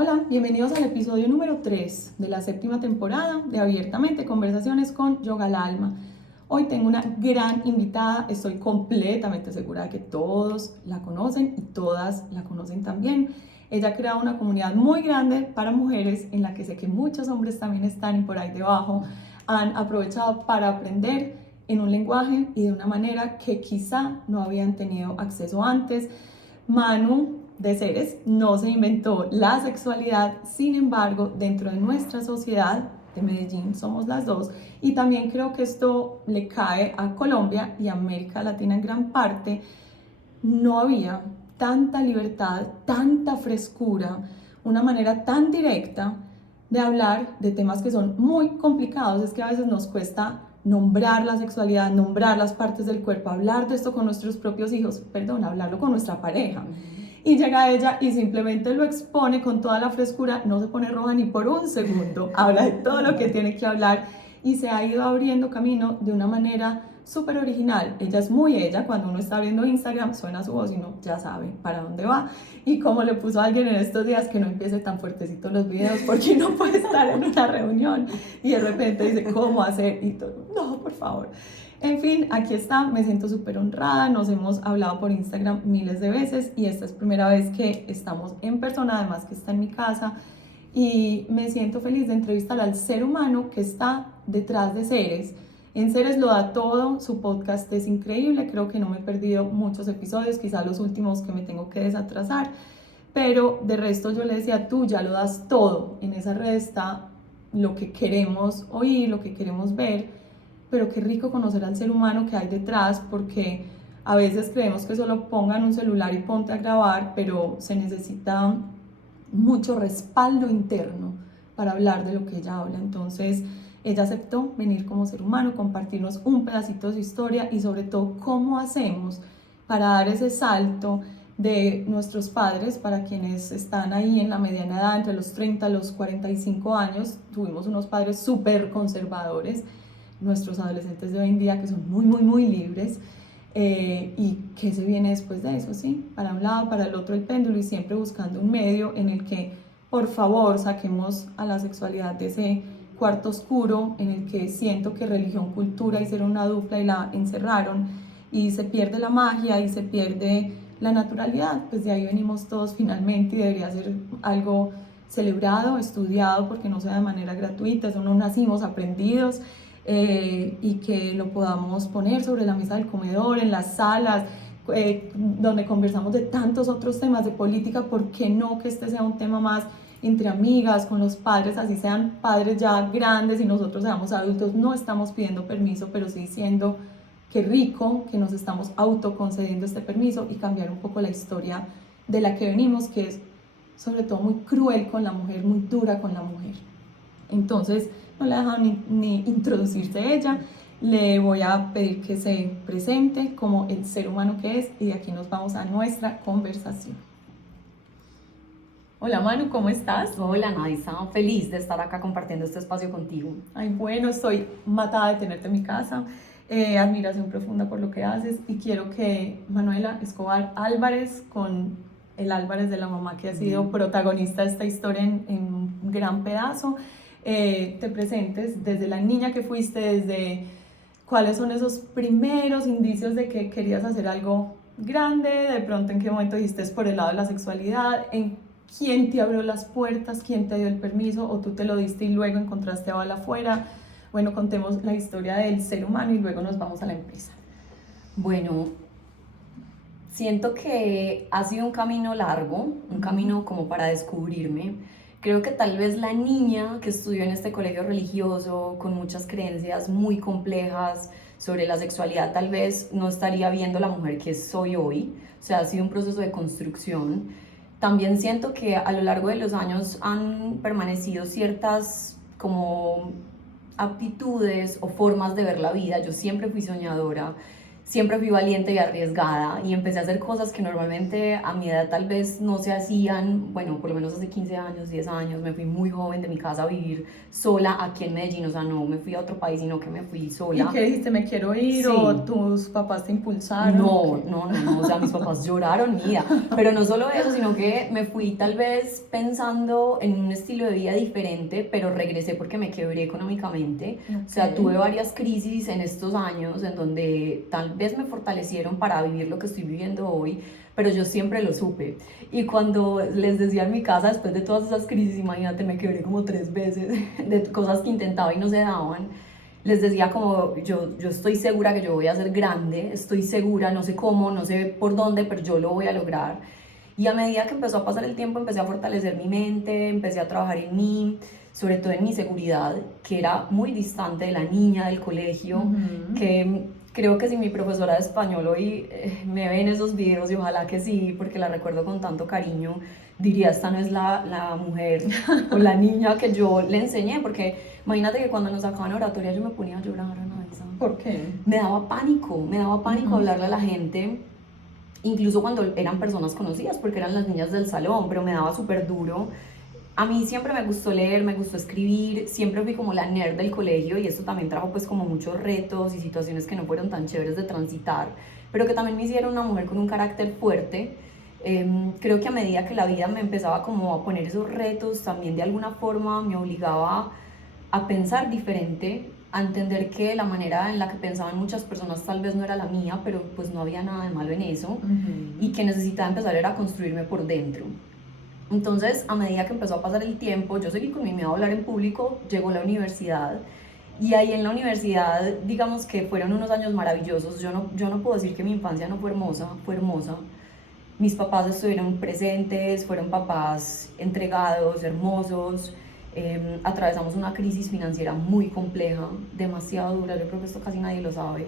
Hola, bienvenidos al episodio número 3 de la séptima temporada de Abiertamente Conversaciones con Yoga al Alma. Hoy tengo una gran invitada, estoy completamente segura de que todos la conocen y todas la conocen también. Ella ha creado una comunidad muy grande para mujeres en la que sé que muchos hombres también están y por ahí debajo han aprovechado para aprender en un lenguaje y de una manera que quizá no habían tenido acceso antes. Manu de Ceres no se inventó la sexualidad, sin embargo, dentro de nuestra sociedad de Medellín somos las dos, y también creo que esto le cae a Colombia y a América Latina en gran parte. No había tanta libertad, tanta frescura, una manera tan directa de hablar de temas que son muy complicados. Es que a veces nos cuesta nombrar la sexualidad, nombrar las partes del cuerpo, hablar de esto con nuestros propios hijos, perdón, hablarlo con nuestra pareja. Y llega ella y simplemente lo expone con toda la frescura, no se pone roja ni por un segundo, habla de todo lo que tiene que hablar y se ha ido abriendo camino de una manera súper original. Ella es muy ella, cuando uno está viendo Instagram suena su voz y uno ya sabe para dónde va. Y como le puso a alguien en estos días, que no empiece tan fuertecito los videos porque no puede estar en una reunión y de repente dice cómo hacer y todo, no, por favor. En fin, aquí está, me siento súper honrada, nos hemos hablado por Instagram miles de veces y esta es primera vez que estamos en persona, además que está en mi casa, y me siento feliz de entrevistar al ser humano que está detrás de Ceres. En Ceres lo da todo, su podcast es increíble, creo que no me he perdido muchos episodios, quizás los últimos que me tengo que desatrasar, pero de resto yo le decía, tú ya lo das todo, en esa red está lo que queremos oír, lo que queremos ver, pero qué rico conocer al ser humano que hay detrás, porque a veces creemos que solo pongan un celular y ponte a grabar, pero se necesita mucho respaldo interno para hablar de lo que ella habla. Entonces ella aceptó venir como ser humano, compartirnos un pedacito de su historia y sobre todo cómo hacemos para dar ese salto de nuestros padres, para quienes están ahí en la mediana edad, entre los 30 y los 45 años, tuvimos unos padres súper conservadores, nuestros adolescentes de hoy en día que son muy libres, y qué se viene después de eso, ¿sí? Para un lado, para el otro el péndulo, y siempre buscando un medio en el que, por favor, saquemos a la sexualidad de ese cuarto oscuro en el que siento que religión, cultura hicieron una dupla y la encerraron, y se pierde la magia y se pierde la naturalidad. Pues de ahí venimos todos finalmente y debería ser algo celebrado, estudiado, porque no sea de manera gratuita, eso no nacimos aprendidos. Y que lo podamos poner sobre la mesa del comedor, en las salas, donde conversamos de tantos otros temas de política. ¿Por qué no que este sea un tema más entre amigas, con los padres, así sean padres ya grandes y nosotros seamos adultos? No estamos pidiendo permiso, pero sí diciendo qué rico que nos estamos autoconcediendo este permiso y cambiar un poco la historia de la que venimos, que es sobre todo muy cruel con la mujer, muy dura con la mujer. Entonces, no le he dejado ni introducirse ella, le voy a pedir que se presente como el ser humano que es y de aquí nos vamos a nuestra conversación. Hola Manu, ¿cómo estás? Hola Naisa, feliz de estar acá compartiendo este espacio contigo. Ay, bueno, estoy matada de tenerte en mi casa, admiración profunda por lo que haces, y quiero que Manuela Escobar Álvarez, con el Álvarez de la mamá que ha sido protagonista de esta historia en un gran pedazo, te presentes desde la niña que fuiste, desde cuáles son esos primeros indicios de que querías hacer algo grande, de pronto en qué momento dijiste es por el lado de la sexualidad, en quién te abrió las puertas, quién te dio el permiso, o tú te lo diste y luego encontraste a bala afuera. Bueno, contemos la historia del ser humano y luego nos vamos a la empresa. Bueno, siento que ha sido un camino largo, un camino como para descubrirme. Creo que tal vez la niña que estudió en este colegio religioso con muchas creencias muy complejas sobre la sexualidad tal vez no estaría viendo la mujer que soy hoy. O sea, ha sido un proceso de construcción. También siento que a lo largo de los años han permanecido ciertas como aptitudes o formas de ver la vida. Yo siempre fui soñadora, siempre fui valiente y arriesgada y empecé a hacer cosas que normalmente a mi edad tal vez no se hacían. Bueno, por lo menos hace 15 años, 10 años, me fui muy joven de mi casa a vivir sola aquí en Medellín, o sea, no me fui a otro país, sino que me fui sola. ¿Y qué dijiste? ¿Me quiero ir? Sí. ¿O tus papás te impulsaron? No, o sea, mis papás lloraron, mira, pero no solo eso, sino que me fui tal vez pensando en un estilo de vida diferente, pero regresé porque me quebré económicamente. O sea, tuve varias crisis en estos años en donde tal vez me fortalecieron para vivir lo que estoy viviendo hoy, pero yo siempre lo supe. Y cuando les decía en mi casa, después de todas esas crisis, imagínate, me quebré como 3 veces de cosas que intentaba y no se daban. Les decía como, yo estoy segura que yo voy a ser grande, estoy segura, no sé cómo, no sé por dónde, pero yo lo voy a lograr. Y a medida que empezó a pasar el tiempo, empecé a fortalecer mi mente, empecé a trabajar en mí, sobre todo en mi seguridad, que era muy distante de la niña del colegio, que creo que si mi profesora de español hoy me ve en esos videos, y ojalá que sí, porque la recuerdo con tanto cariño, diría, esta no es la mujer o la niña que yo le enseñé, porque imagínate que cuando nos sacaban oratoria yo me ponía a llorar, Anaísa. ¿Por qué? Me daba pánico hablarle a la gente, incluso cuando eran personas conocidas, porque eran las niñas del salón, pero me daba súper duro. A mí siempre me gustó leer, me gustó escribir, siempre fui como la nerd del colegio y esto también trajo pues como muchos retos y situaciones que no fueron tan chéveres de transitar, pero que también me hicieron una mujer con un carácter fuerte. Creo que a medida que la vida me empezaba como a poner esos retos, también de alguna forma me obligaba a pensar diferente, a entender que la manera en la que pensaban muchas personas tal vez no era la mía, pero pues no había nada de malo en eso, y que necesitaba empezar era a construirme por dentro. Entonces, a medida que empezó a pasar el tiempo, yo seguí con mi miedo a hablar en público, llegó la universidad, y ahí en la universidad, digamos que fueron unos años maravillosos. Yo no puedo decir que mi infancia no fue hermosa, fue hermosa. Mis papás estuvieron presentes, fueron papás entregados, hermosos. Atravesamos una crisis financiera muy compleja, demasiado dura, yo creo que esto casi nadie lo sabe.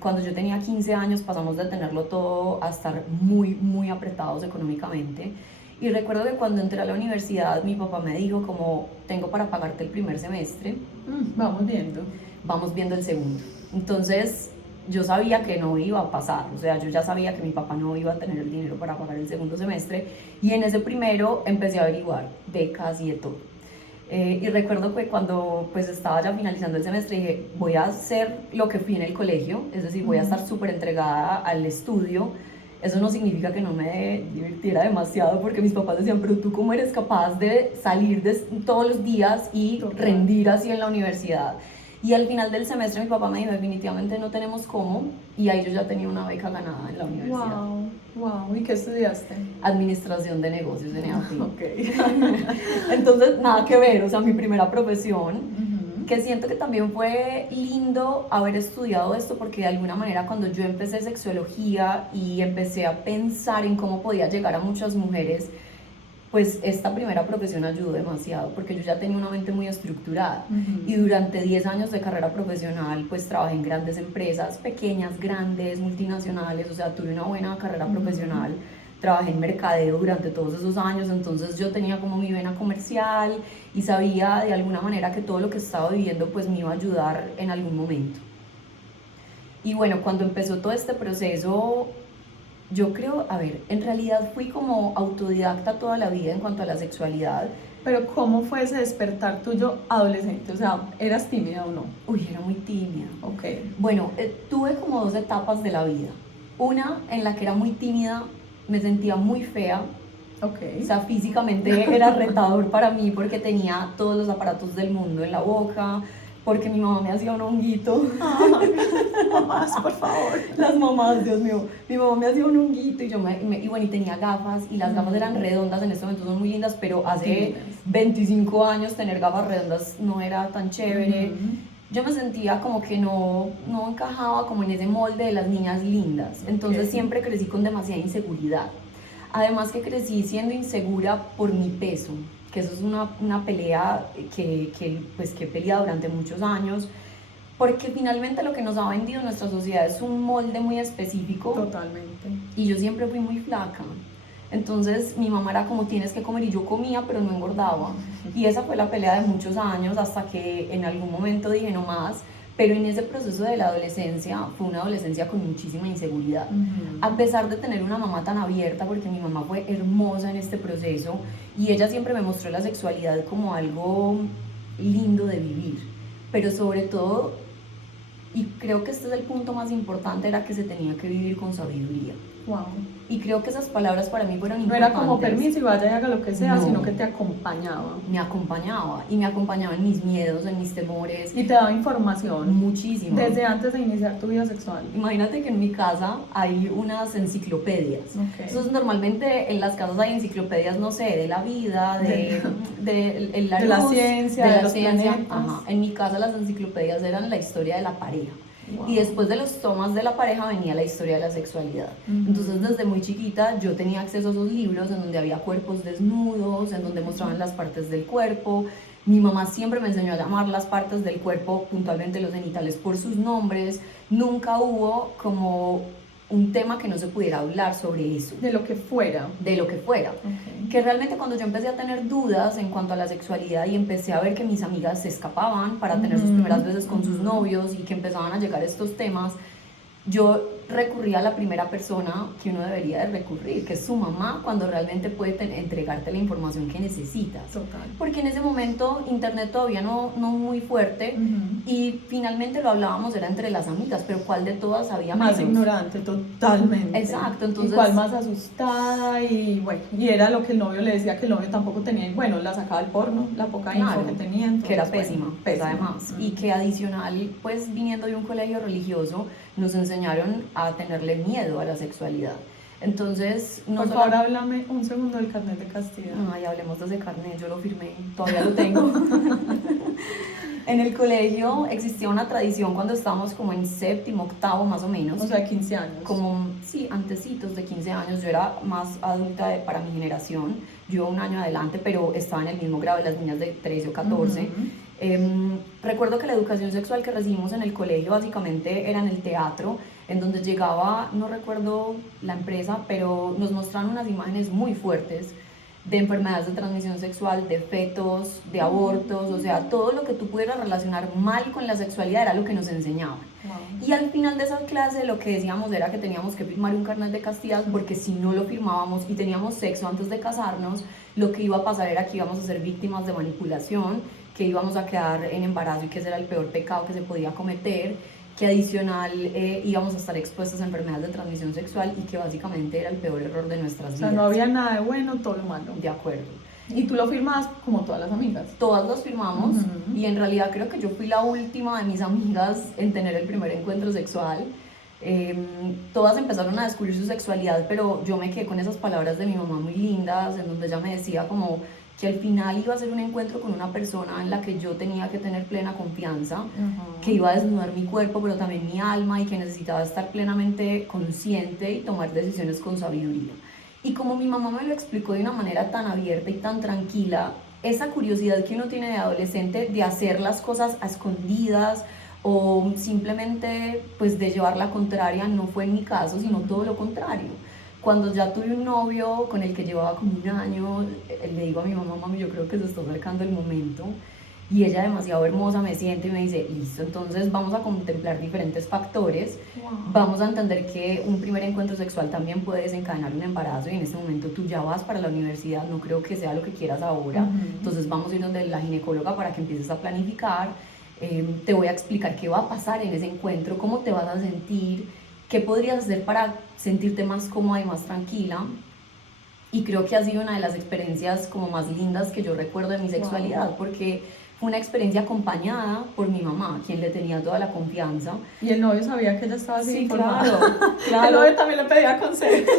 Cuando yo tenía 15 años pasamos de tenerlo todo a estar muy apretados económicamente. Y recuerdo que cuando entré a la universidad mi papá me dijo como, tengo para pagarte el primer semestre. Vamos viendo el segundo. Entonces yo sabía que no iba a pasar, o sea, yo ya sabía que mi papá no iba a tener el dinero para pagar el segundo semestre, y en ese primero empecé a averiguar becas y de todo. Y recuerdo que cuando pues estaba ya finalizando el semestre dije, voy a hacer lo que fui en el colegio, es decir, voy a estar súper entregada al estudio. Eso no significa que no me divirtiera demasiado, porque mis papás decían, pero tú cómo eres capaz de salir todos los días y rendir así en la universidad. Y al final del semestre mi papá me dijo, definitivamente no tenemos cómo, y ahí yo ya tenía una beca ganada en la universidad. Wow. ¿Y qué estudiaste? Administración de negocios en EAFIT. Okay. Entonces, nada que ver, o sea, mi primera profesión, que siento que también fue lindo haber estudiado esto, porque de alguna manera cuando yo empecé sexología y empecé a pensar en cómo podía llegar a muchas mujeres, pues esta primera profesión ayudó demasiado, porque yo ya tenía una mente muy estructurada. Y durante 10 años de carrera profesional pues trabajé en grandes empresas, pequeñas, grandes, multinacionales, o sea, tuve una buena carrera profesional. Trabajé en mercadeo durante todos esos años, entonces yo tenía como mi vena comercial y sabía de alguna manera que todo lo que estaba viviendo pues me iba a ayudar en algún momento. Y bueno, cuando empezó todo este proceso, yo creo, a ver, en realidad fui como autodidacta toda la vida en cuanto a la sexualidad. Pero ¿cómo fue ese despertar tuyo adolescente? O sea, ¿eras tímida o no? Uy, era muy tímida. Ok. Bueno, tuve como 2 etapas de la vida. Una en la que era muy tímida, me sentía muy fea. Okay. O sea, físicamente era retador para mí porque tenía todos los aparatos del mundo en la boca, porque mi mamá me hacía un honguito. Mamás, por favor. Las mamás, Dios mío. Mi mamá me hacía un honguito y y tenía gafas, y las gafas eran redondas, en este momento son muy lindas, pero hace 25 años tener gafas redondas no era tan chévere. Yo me sentía como que no encajaba como en ese molde de las niñas lindas. Entonces siempre crecí con demasiada inseguridad. Además que crecí siendo insegura por mi peso, que eso es una pelea que he peleado durante muchos años, porque finalmente lo que nos ha vendido nuestra sociedad es un molde muy específico. Totalmente. Y yo siempre fui muy flaca. Entonces mi mamá era como, tienes que comer, y yo comía pero no engordaba. Y esa fue la pelea de muchos años, hasta que en algún momento dije no más. pero en ese proceso de la adolescencia fue una adolescencia con muchísima inseguridad. A pesar de tener una mamá tan abierta, porque mi mamá fue hermosa en este proceso y ella siempre me mostró la sexualidad como algo lindo de vivir, pero sobre todo, y creo que este es el punto más importante, era que se tenía que vivir con sabiduría. Wow. Y creo que esas palabras para mí fueron No importantes. era como permiso y vaya y haga lo que sea, No. sino que te acompañaba. Me acompañaba, y me acompañaba en mis miedos, en mis temores. Y te daba información. Muchísimo. Desde antes de iniciar tu vida sexual. Imagínate que en mi casa hay unas enciclopedias. Okay. Entonces normalmente en las casas hay enciclopedias, no sé, de la vida, de la de la ciencia, de los planetas. Ajá. En mi casa las enciclopedias eran la historia de la pareja. Wow. Y después de los tomas de la pareja venía la historia de la sexualidad. Entonces desde muy chiquita yo tenía acceso a esos libros en donde había cuerpos desnudos, en donde mostraban las partes del cuerpo. Mi mamá siempre me enseñó a llamar las partes del cuerpo, puntualmente los genitales, por sus nombres. Nunca hubo como un tema que no se pudiera hablar sobre eso. De lo que fuera. De lo que fuera. Okay. Que realmente cuando yo empecé a tener dudas en cuanto a la sexualidad y empecé a ver que mis amigas se escapaban para tener sus primeras veces con sus novios y que empezaban a llegar estos temas, yo recurrí a la primera persona que uno debería de recurrir, que es su mamá, cuando realmente puede entregarte la información que necesitas. Total. Porque en ese momento internet todavía no muy fuerte y finalmente lo hablábamos, era entre las amigas, pero ¿cuál de todas sabía más menos? ignorante, totalmente. Exacto, entonces... Y cuál más asustada y bueno, y era lo que el novio le decía que el novio tampoco tenía, y bueno, la sacaba el porno, la poca info que tenía. Entonces, que era bueno, pésima, pésima. Además, y que adicional, pues viniendo de un colegio religioso, nos enseñaron a tenerle miedo a la sexualidad. Entonces, por favor, háblame un segundo del carnet de castidad. Ay, hablemos de ese carnet, yo lo firmé, todavía lo tengo. En el colegio existía una tradición cuando estábamos como en séptimo, octavo más o menos. O sea, 15 años. Como, sí, antecitos de 15 años, yo era más adulta para mi generación, yo un año adelante, pero estaba en el mismo grado de las niñas de 13 o 14. Recuerdo que la educación sexual que recibimos en el colegio básicamente era en el teatro, en donde llegaba, no recuerdo la empresa, pero nos mostraron unas imágenes muy fuertes de enfermedades de transmisión sexual, de fetos, de abortos, o sea, todo lo que tú pudieras relacionar mal con la sexualidad era lo que nos enseñaban. Wow. Y al final de esa clase lo que decíamos era que teníamos que firmar un carnet de castidad, porque si no lo firmábamos y teníamos sexo antes de casarnos, lo que iba a pasar era que íbamos a ser víctimas de manipulación, que íbamos a quedar en embarazo y que ese era el peor pecado que se podía cometer, que adicional íbamos a estar expuestas a enfermedades de transmisión sexual y que básicamente era el peor error de nuestras vidas. O sea, no había nada de bueno, todo lo malo. De acuerdo. ¿Y tú lo firmabas como todas las amigas? Todas los firmamos y en realidad creo que yo fui la última de mis amigas en tener el primer encuentro sexual. Todas empezaron a descubrir su sexualidad, pero yo me quedé con esas palabras de mi mamá muy lindas, en donde ella me decía como que al final iba a ser un encuentro con una persona en la que yo tenía que tener plena confianza, que iba a desnudar mi cuerpo, pero también mi alma, y que necesitaba estar plenamente consciente y tomar decisiones con sabiduría. Y como mi mamá me lo explicó de una manera tan abierta y tan tranquila, esa curiosidad que uno tiene de adolescente de hacer las cosas a escondidas o simplemente pues de llevar la contraria no fue en mi caso, sino todo lo contrario. Cuando ya tuve un novio con el que llevaba como un año, le digo a mi mamá, mami, yo creo que se está acercando el momento. Y ella, demasiado hermosa, me siente y me dice, listo, entonces vamos a contemplar diferentes factores. Wow. Vamos a entender que un primer encuentro sexual también puede desencadenar un embarazo, y en este momento tú ya vas para la universidad, no creo que sea lo que quieras ahora. Entonces vamos a ir donde la ginecóloga para que empieces a planificar. Te voy a explicar qué va a pasar en ese encuentro, cómo te vas a sentir, qué podrías hacer para sentirte más cómoda y más tranquila. Y creo que ha sido una de las experiencias como más lindas que yo recuerdo de mi sexualidad, porque fue una experiencia acompañada por mi mamá, quien le tenía toda la confianza. ¿Y el novio sabía que ella estaba así informada? Claro. El novio también le pedía consejos.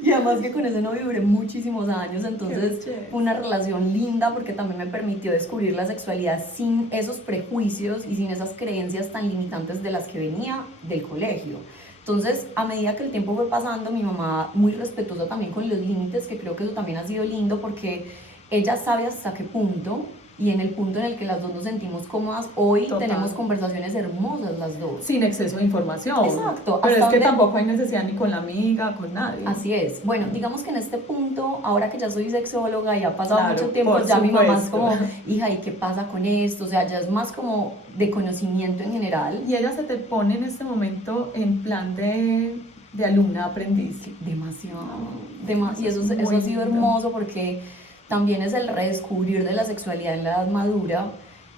Y además que con ese novio duré muchísimos años, entonces fue una relación linda porque también me permitió descubrir la sexualidad sin esos prejuicios y sin esas creencias tan limitantes de las que venía del colegio. Entonces, a medida que el tiempo fue pasando, mi mamá muy respetuosa también con los límites, que creo que eso también ha sido lindo porque ella sabe hasta qué punto y en el punto en el que las dos nos sentimos cómodas, hoy Total. tenemos conversaciones hermosas las dos. Sin exceso de información. Exacto. Pero es que donde... tampoco hay necesidad ni con la amiga, con nadie. Así es. Bueno, digamos que en este punto, ahora que ya soy sexóloga y ha pasado Claro, mucho tiempo, por ya mi mamá es supuesto. como, hija, ¿y qué pasa con esto? O sea, ya es más como de conocimiento en general. Y ella se te pone en este momento en plan de alumna aprendiz. Demasiado. Y eso ha sido lindo. hermoso porque también es el redescubrir de la sexualidad en la edad madura,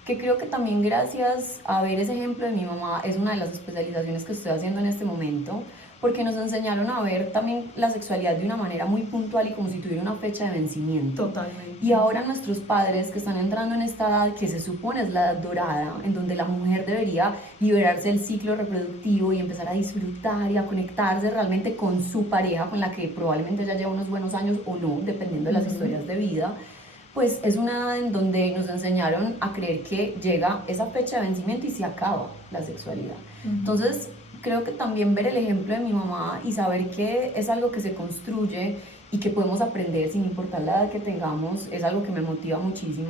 que creo que también gracias a ver ese ejemplo de mi mamá es una de las especializaciones que estoy haciendo en este momento, porque nos enseñaron a ver también la sexualidad de una manera muy puntual y como si tuviera una fecha de vencimiento. Totalmente. Y ahora nuestros padres que están entrando en esta edad que se supone es la edad dorada, en donde la mujer debería liberarse del ciclo reproductivo y empezar a disfrutar y a conectarse realmente con su pareja, con la que probablemente ya lleva unos buenos años o no, dependiendo de las historias de vida, pues es una edad en donde nos enseñaron a creer que llega esa fecha de vencimiento y se acaba la sexualidad. Entonces, creo que también ver el ejemplo de mi mamá y saber que es algo que se construye y que podemos aprender sin importar la edad que tengamos, es algo que me motiva muchísimo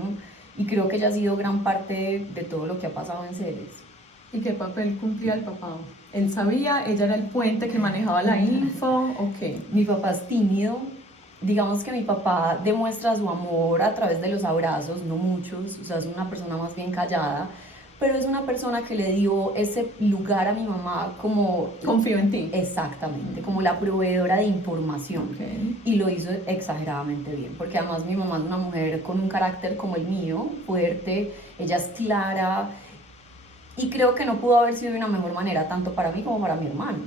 y creo que ella ha sido gran parte de todo lo que ha pasado en Ceres. ¿Y qué papel cumplía el papá? ¿Él sabía? ¿Ella era el puente que manejaba la info? ¿O qué? Mi papá es tímido. Digamos que mi papá demuestra su amor a través de los abrazos, no muchos, o sea, es una persona más bien callada, pero es una persona que le dio ese lugar a mi mamá como... Confío en ti. Exactamente, como la proveedora de información. Okay. Y lo hizo exageradamente bien, porque además mi mamá es una mujer con un carácter como el mío, fuerte, ella es clara, y creo que no pudo haber sido de una mejor manera, tanto para mí como para mi hermano,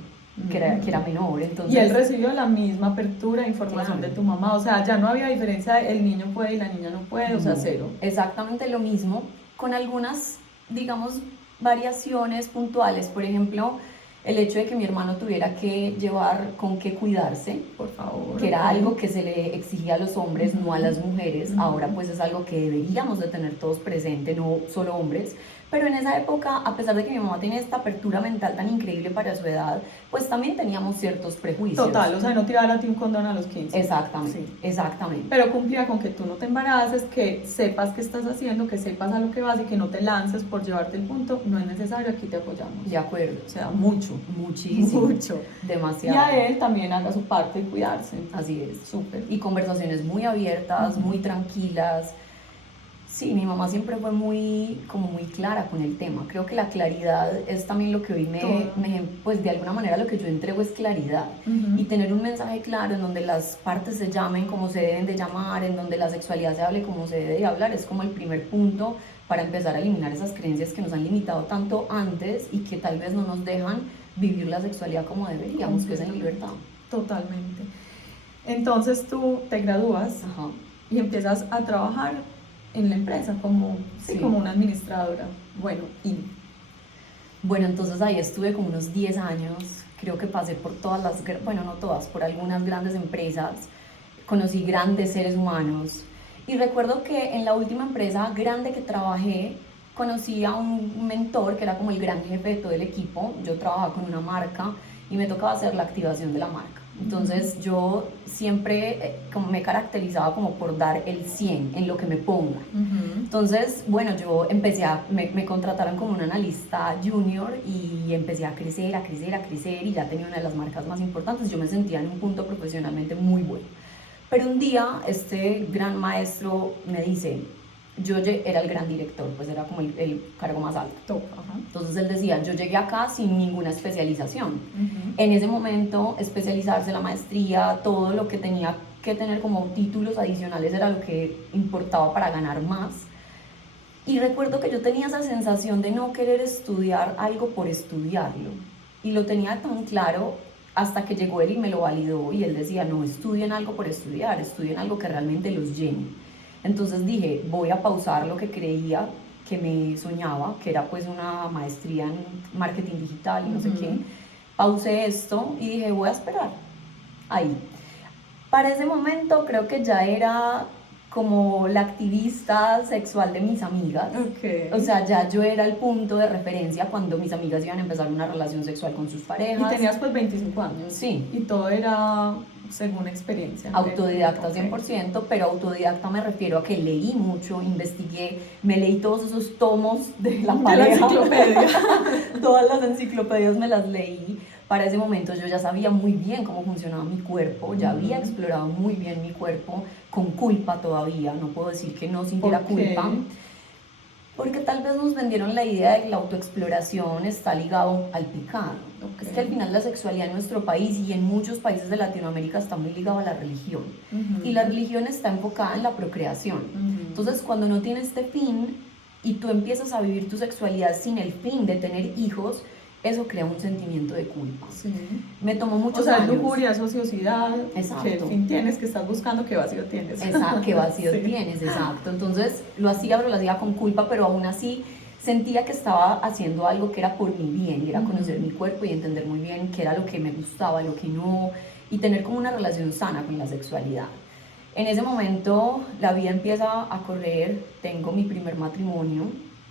que era menor. Entonces, y él recibió la misma apertura de información claro, de tu mamá, o sea, ya no había diferencia de el niño puede y la niña no puede, o sea, cero. Exactamente lo mismo, con algunas, digamos, variaciones puntuales. Por ejemplo, el hecho de que mi hermano tuviera que llevar con qué cuidarse, por favor, que era algo que se le exigía a los hombres, no a las mujeres. Ahora pues es algo que deberíamos de tener todos presente, no solo hombres. Pero en esa época, a pesar de que mi mamá tiene esta apertura mental tan increíble para su edad, pues también teníamos ciertos prejuicios. Total, o sea, no te iba a dar a ti un condón a los 15. Exactamente, sí. Exactamente. Pero cumplía con que tú no te embaraces, que sepas qué estás haciendo, que sepas a lo que vas y que no te lances por llevarte el punto. No es necesario, aquí te apoyamos. De acuerdo. O sea, mucho. Muchísimo. Mucho. Demasiado. Y a él también haga su parte y cuidarse. Así es. Súper. Y conversaciones muy abiertas, muy tranquilas. Sí, mi mamá siempre fue muy clara con el tema. Creo que la claridad es también lo que hoy pues de alguna manera lo que yo entrego es claridad. Y tener un mensaje claro en donde las partes se llamen como se deben de llamar, en donde la sexualidad se hable como se debe de hablar, es como el primer punto para empezar a eliminar esas creencias que nos han limitado tanto antes y que tal vez no nos dejan vivir la sexualidad como deberíamos, que es en libertad. Totalmente. Entonces tú te gradúas y empiezas a trabajar en la empresa como una administradora. Bueno, entonces ahí estuve como unos 10 años, creo que pasé por todas las, bueno, no todas, por algunas grandes empresas, conocí grandes seres humanos y recuerdo que en la última empresa grande que trabajé, conocí a un mentor que era como el gran jefe de todo el equipo. Yo trabajaba con una marca y me tocaba hacer la activación de la marca. Entonces yo siempre como me caracterizaba como por dar el 100 en lo que me ponga. Entonces, bueno, yo empecé me contrataron como una analista junior y empecé a crecer y ya tenía una de las marcas más importantes. Yo me sentía en un punto profesionalmente muy bueno. Pero un día este gran maestro me dice, yo era el gran director, pues era como el cargo más alto. Entonces él decía, yo llegué acá sin ninguna especialización. En ese momento, especializarse, la maestría, todo lo que tenía que tener como títulos adicionales era lo que importaba para ganar más. Y recuerdo que yo tenía esa sensación de no querer estudiar algo por estudiarlo. Y lo tenía tan claro hasta que llegó él y me lo validó. Y él decía, no estudien algo por estudiar, estudien algo que realmente los llene. Entonces dije, voy a pausar lo que creía que me soñaba, que era pues una maestría en marketing digital y no sé qué. Pausé esto y dije, voy a esperar. Ahí. Para ese momento creo que ya era como la activista sexual de mis amigas. O sea, ya yo era el punto de referencia cuando mis amigas iban a empezar una relación sexual con sus parejas. Y tenías pues 25 años. Sí. Y todo era según experiencia. Autodidacta Ok. 100%, pero autodidacta me refiero a que leí mucho, investigué, me leí todos esos tomos de la De la pareja. enciclopedia. Todas las enciclopedias me las leí. Para ese momento yo ya sabía muy bien cómo funcionaba mi cuerpo, ya había explorado muy bien mi cuerpo, con culpa todavía, no puedo decir que no sintiera ¿Por qué? culpa, porque tal vez nos vendieron la idea de que la autoexploración está ligado al pecado. Ok. Es que al final la sexualidad en nuestro país y en muchos países de Latinoamérica está muy ligado a la religión. Y la religión está enfocada en la procreación. Entonces, cuando no tiene este fin y tú empiezas a vivir tu sexualidad sin el fin de tener hijos, eso crea un sentimiento de culpa. Sí. Me tomó muchos O sea, años. lujuria, ociosidad, Exacto. qué fin tienes, qué estás buscando, qué vacío tienes. Exacto, qué vacío Sí. tienes, exacto. Entonces lo hacía, pero lo hacía con culpa, pero aún así sentía que estaba haciendo algo que era por mi bien, y era conocer mi cuerpo y entender muy bien qué era lo que me gustaba, lo que no, y tener como una relación sana con la sexualidad. En ese momento la vida empieza a correr, tengo mi primer matrimonio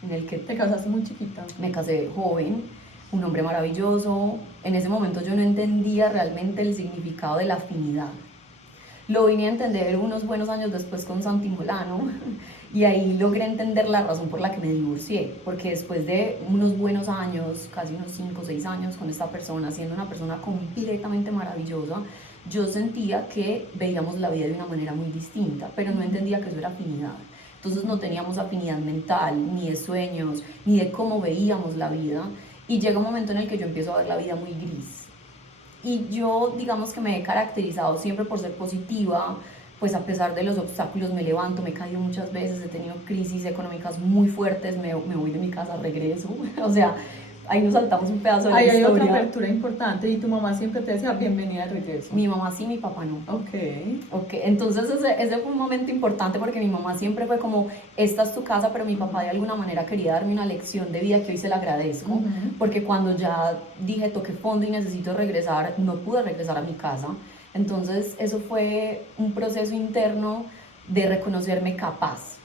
en el que Te casaste muy chiquita. me casé joven, un hombre maravilloso. En ese momento yo no entendía realmente el significado de la afinidad. Lo vine a entender unos buenos años después con Santi Molano y ahí logré entender la razón por la que me divorcié, porque después de unos buenos años, casi unos 5 o 6 años con esta persona, siendo una persona completamente maravillosa, yo sentía que veíamos la vida de una manera muy distinta, pero no entendía que eso era afinidad. Entonces no teníamos afinidad mental, ni de sueños, ni de cómo veíamos la vida, y llega un momento en el que yo empiezo a ver la vida muy gris. Y yo, digamos que me he caracterizado siempre por ser positiva, pues a pesar de los obstáculos me levanto, me he caído muchas veces, he tenido crisis económicas muy fuertes, me voy de mi casa, regreso, o sea, ahí nos saltamos un pedazo de la Ahí hay historia. otra apertura importante y tu mamá siempre te decía bienvenida de regreso. Mi mamá sí, mi papá no. Ok, entonces ese fue un momento importante porque mi mamá siempre fue como, esta es tu casa, pero mi papá de alguna manera quería darme una lección de vida que hoy se la agradezco, porque cuando ya dije toqué fondo y necesito regresar, no pude regresar a mi casa. Entonces eso fue un proceso interno de reconocerme capaz,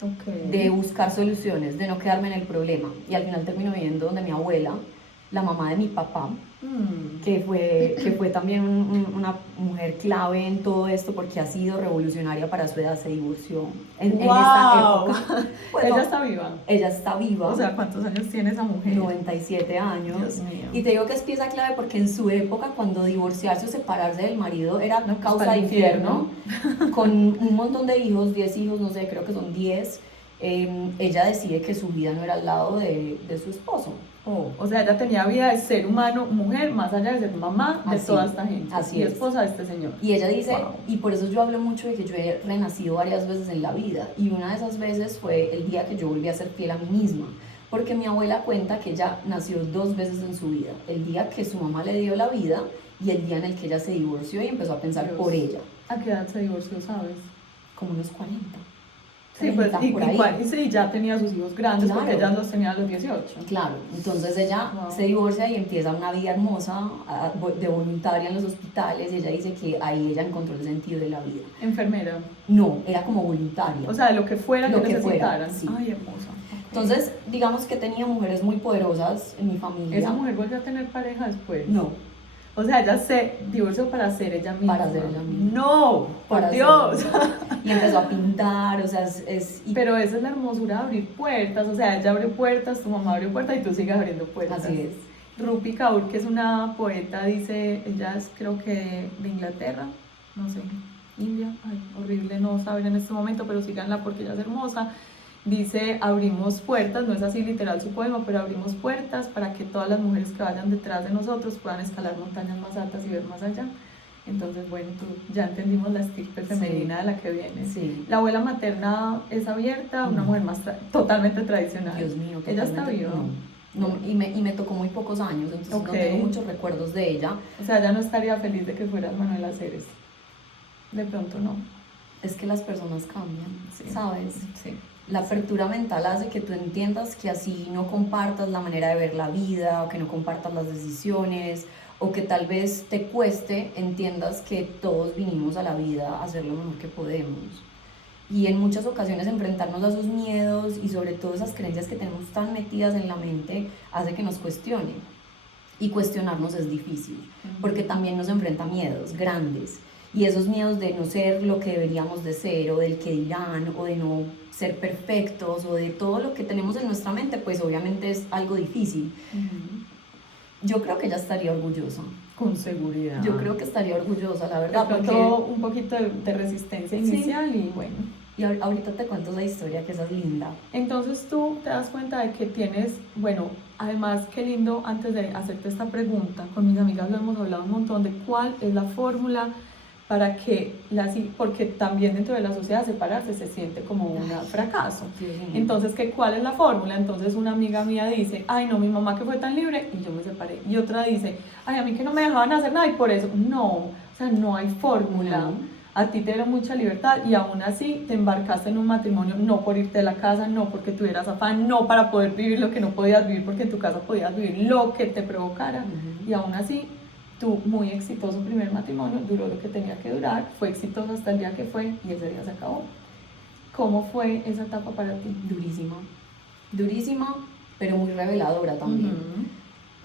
de buscar soluciones, de no quedarme en el problema. Y al final termino viviendo donde mi abuela, la mamá de mi papá, que fue también una mujer clave en todo esto porque ha sido revolucionaria para su edad, se divorció en esta época. Pues, ¿Ella está viva? Ella está viva. O sea, ¿cuántos años tiene esa mujer? 97 años. Dios mío. Y te digo que es pieza clave porque en su época, cuando divorciarse o separarse del marido era No, pues, causa para de el infierno, con un montón de hijos, 10 hijos, no sé, creo que son 10, ella decide que su vida no era al lado de su esposo. O sea, ella tenía vida de ser humano, mujer, más allá de ser mamá de Así, toda esta gente. así y es. esposa de este señor. Y ella dice, Wow. y por eso yo hablo mucho de que yo he renacido varias veces en la vida, y una de esas veces fue el día que yo volví a ser fiel a mí misma, porque mi abuela cuenta que ella nació 2 veces en su vida, el día que su mamá le dio la vida y el día en el que ella se divorció y empezó a pensar Dios. por ella, ¿A qué edad se divorció, sabes? como unos 40. Sí, pues, 30, por ahí. sí, ya tenía sus hijos grandes Claro. porque ella los tenía a los 18. Claro, entonces ella Wow. se divorcia y empieza una vida hermosa de voluntaria en los hospitales, y ella dice que ahí ella encontró el sentido de la vida. Enfermera. No, era como voluntaria. O sea, lo que fuera Lo que que fuera, necesitaran. sí. Ay, hermosa. Ok. Entonces, digamos que tenía mujeres muy poderosas en mi familia. ¿Esa mujer volvió a tener pareja después? No, O sea, ella se divorció para ser ella misma. Para ser ella misma. No, por para Dios. ser- y empezó a pintar, o sea, y Pero esa es la hermosura de abrir puertas. O sea, ella abrió puertas, tu mamá abrió puertas y tú sigues abriendo puertas. así es. Rupi Kaur, que es una poeta, dice, ella es creo que de Inglaterra, no sé, India, ay, horrible no saber en este momento, pero síganla porque ella es hermosa. Dice, abrimos puertas, no es así literal su poema, pero abrimos puertas para que todas las mujeres que vayan detrás de nosotros puedan escalar montañas más altas y ver más allá. Entonces, bueno, ya entendimos la estirpe femenina de la que viene. Sí. La abuela materna es abierta, una mujer más totalmente tradicional. Dios mío, Ella está totalmente, viva. No, y me tocó muy pocos años, entonces Ok. no tengo muchos recuerdos de ella. O sea, ella no estaría feliz de que fueras Manuela Ceres. De pronto no. Es que las personas cambian, Sí. ¿sabes? Sí. La apertura mental hace que tú entiendas que así no compartas la manera de ver la vida, o que no compartas las decisiones, o que tal vez te cueste, entiendas que todos vinimos a la vida a hacer lo mejor que podemos. Y en muchas ocasiones enfrentarnos a esos miedos y sobre todo esas creencias que tenemos tan metidas en la mente hace que nos cuestionen. Y cuestionarnos es difícil, porque también nos enfrenta a miedos grandes. Y esos miedos de no ser lo que deberíamos de ser, o del que dirán, o de no ser perfectos, o de todo lo que tenemos en nuestra mente, pues obviamente es algo difícil. Yo creo que ella estaría orgullosa. Con seguridad. Yo creo que estaría orgullosa, la verdad. De pronto un poquito de resistencia inicial, sí. Y bueno. Y ahorita te cuento esa historia, que esa es linda. Entonces tú te das cuenta de que tienes, bueno, además qué lindo, antes de hacerte esta pregunta, con mis amigas lo hemos hablado un montón de cuál es la fórmula para que, porque también dentro de la sociedad separarse se siente como un fracaso. Entonces, ¿cuál es la fórmula? Entonces una amiga mía dice, ay no, mi mamá que fue tan libre y yo me separé. Y otra dice, ay, a mí que no me dejaban hacer nada y por eso. No, o sea, no hay fórmula. No. A ti te dieron mucha libertad y aún así te embarcaste en un matrimonio no por irte de la casa, no porque tuvieras afán, no para poder vivir lo que no podías vivir porque en tu casa podías vivir lo que te provocara. Y aún así, tu muy exitoso primer matrimonio duró lo que tenía que durar, fue exitoso hasta el día que fue y ese día se acabó. ¿Cómo fue esa etapa para ti? Durísima, durísima, pero muy reveladora también.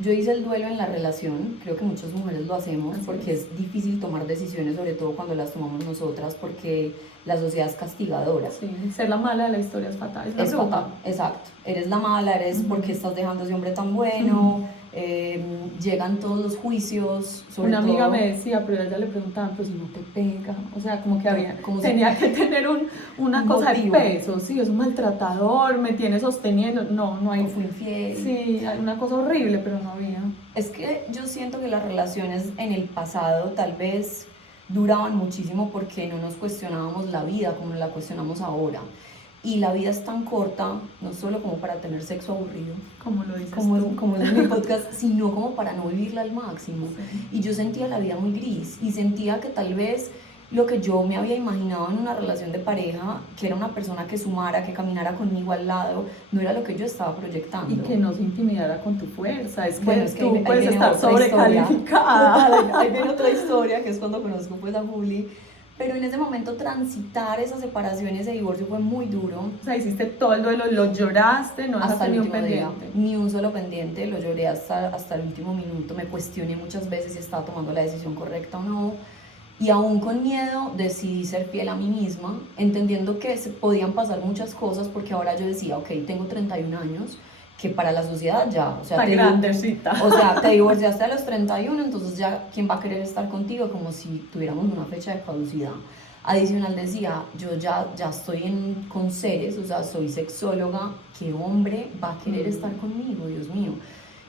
Yo hice el duelo en la relación, creo que muchas mujeres lo hacemos porque es difícil tomar decisiones, sobre todo cuando las tomamos nosotras, porque la sociedad es castigadora. Sí, ser la mala de la historia es fatal. Es fatal, exacto. Eres la mala, eres porque estás dejando a ese hombre tan bueno, llegan todos los juicios, sobre Una amiga todo, me decía, pero a ella le preguntaban, pero si no te pega, o sea, como que tenía que tener una cosa motivo. De peso, sí, es un maltratador, me tiene sosteniendo, no hay... O fui infiel. Sí, hay una cosa horrible, pero no había. Es que yo siento que las relaciones en el pasado tal vez duraban muchísimo porque no nos cuestionábamos la vida como la cuestionamos ahora. Y la vida es tan corta, no solo como para tener sexo aburrido, como lo dices como es mi podcast, sino como para no vivirla al máximo. Sí. Y yo sentía la vida muy gris y sentía que tal vez lo que yo me había imaginado en una relación de pareja, que era una persona que sumara, que caminara conmigo al lado, no era lo que yo estaba proyectando. Y que no se intimidara con tu fuerza, es que, bueno, es que tú puedes estar sobrecalificada. Ahí viene otra historia, que es cuando conozco pues a Juli. Pero en ese momento transitar esa separación, ese divorcio fue muy duro. O sea, hiciste todo el duelo, lo lloraste, no hasta dejaste ni un pendiente. Ni un solo pendiente, lo lloré hasta el último minuto, me cuestioné muchas veces si estaba tomando la decisión correcta o no. Y aún con miedo decidí ser fiel a mí misma, entendiendo que se podían pasar muchas cosas, porque ahora yo decía, ok, tengo 31 años, que para la sociedad ya, o sea, te divorciaste a los 31, entonces ya, ¿quién va a querer estar contigo? Como si tuviéramos una fecha de caducidad. Adicional decía, yo ya estoy con seres, o sea, soy sexóloga, ¿qué hombre va a querer estar conmigo, Dios mío?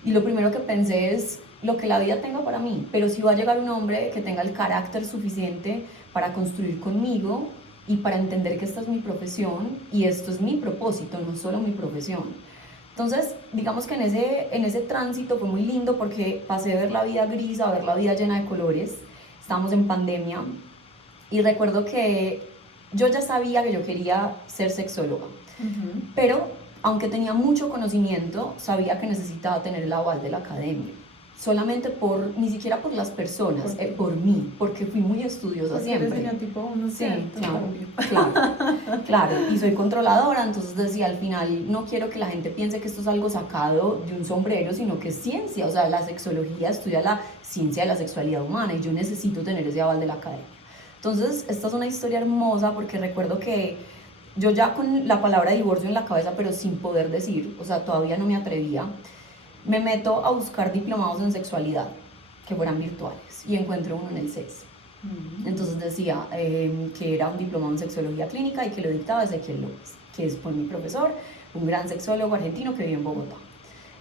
Y lo primero que pensé es lo que la vida tenga para mí, pero si va a llegar un hombre que tenga el carácter suficiente para construir conmigo y para entender que esta es mi profesión y esto es mi propósito, no solo mi profesión. Entonces, digamos que en ese tránsito fue muy lindo porque pasé de ver la vida gris a ver la vida llena de colores. Estábamos en pandemia y recuerdo que yo ya sabía que yo quería ser sexóloga, pero aunque tenía mucho conocimiento, sabía que necesitaba tener el aval de la academia. Solamente ni siquiera por las personas, por mí, porque fui muy estudiosa siempre. Eres tipo uno, sí, claro, y soy controladora, entonces decía al final, no quiero que la gente piense que esto es algo sacado de un sombrero, sino que es ciencia, o sea, la sexología estudia la ciencia de la sexualidad humana y yo necesito tener ese aval de la academia. Entonces, esta es una historia hermosa porque recuerdo que yo ya con la palabra divorcio en la cabeza, pero sin poder decir, o sea, todavía no me atrevía, me meto a buscar diplomados en sexualidad que fueran virtuales y encuentro uno en el CES. Entonces decía que era un diplomado en sexología clínica y que lo dictaba Ezequiel López, que es mi profesor, un gran sexólogo argentino que vive en Bogotá.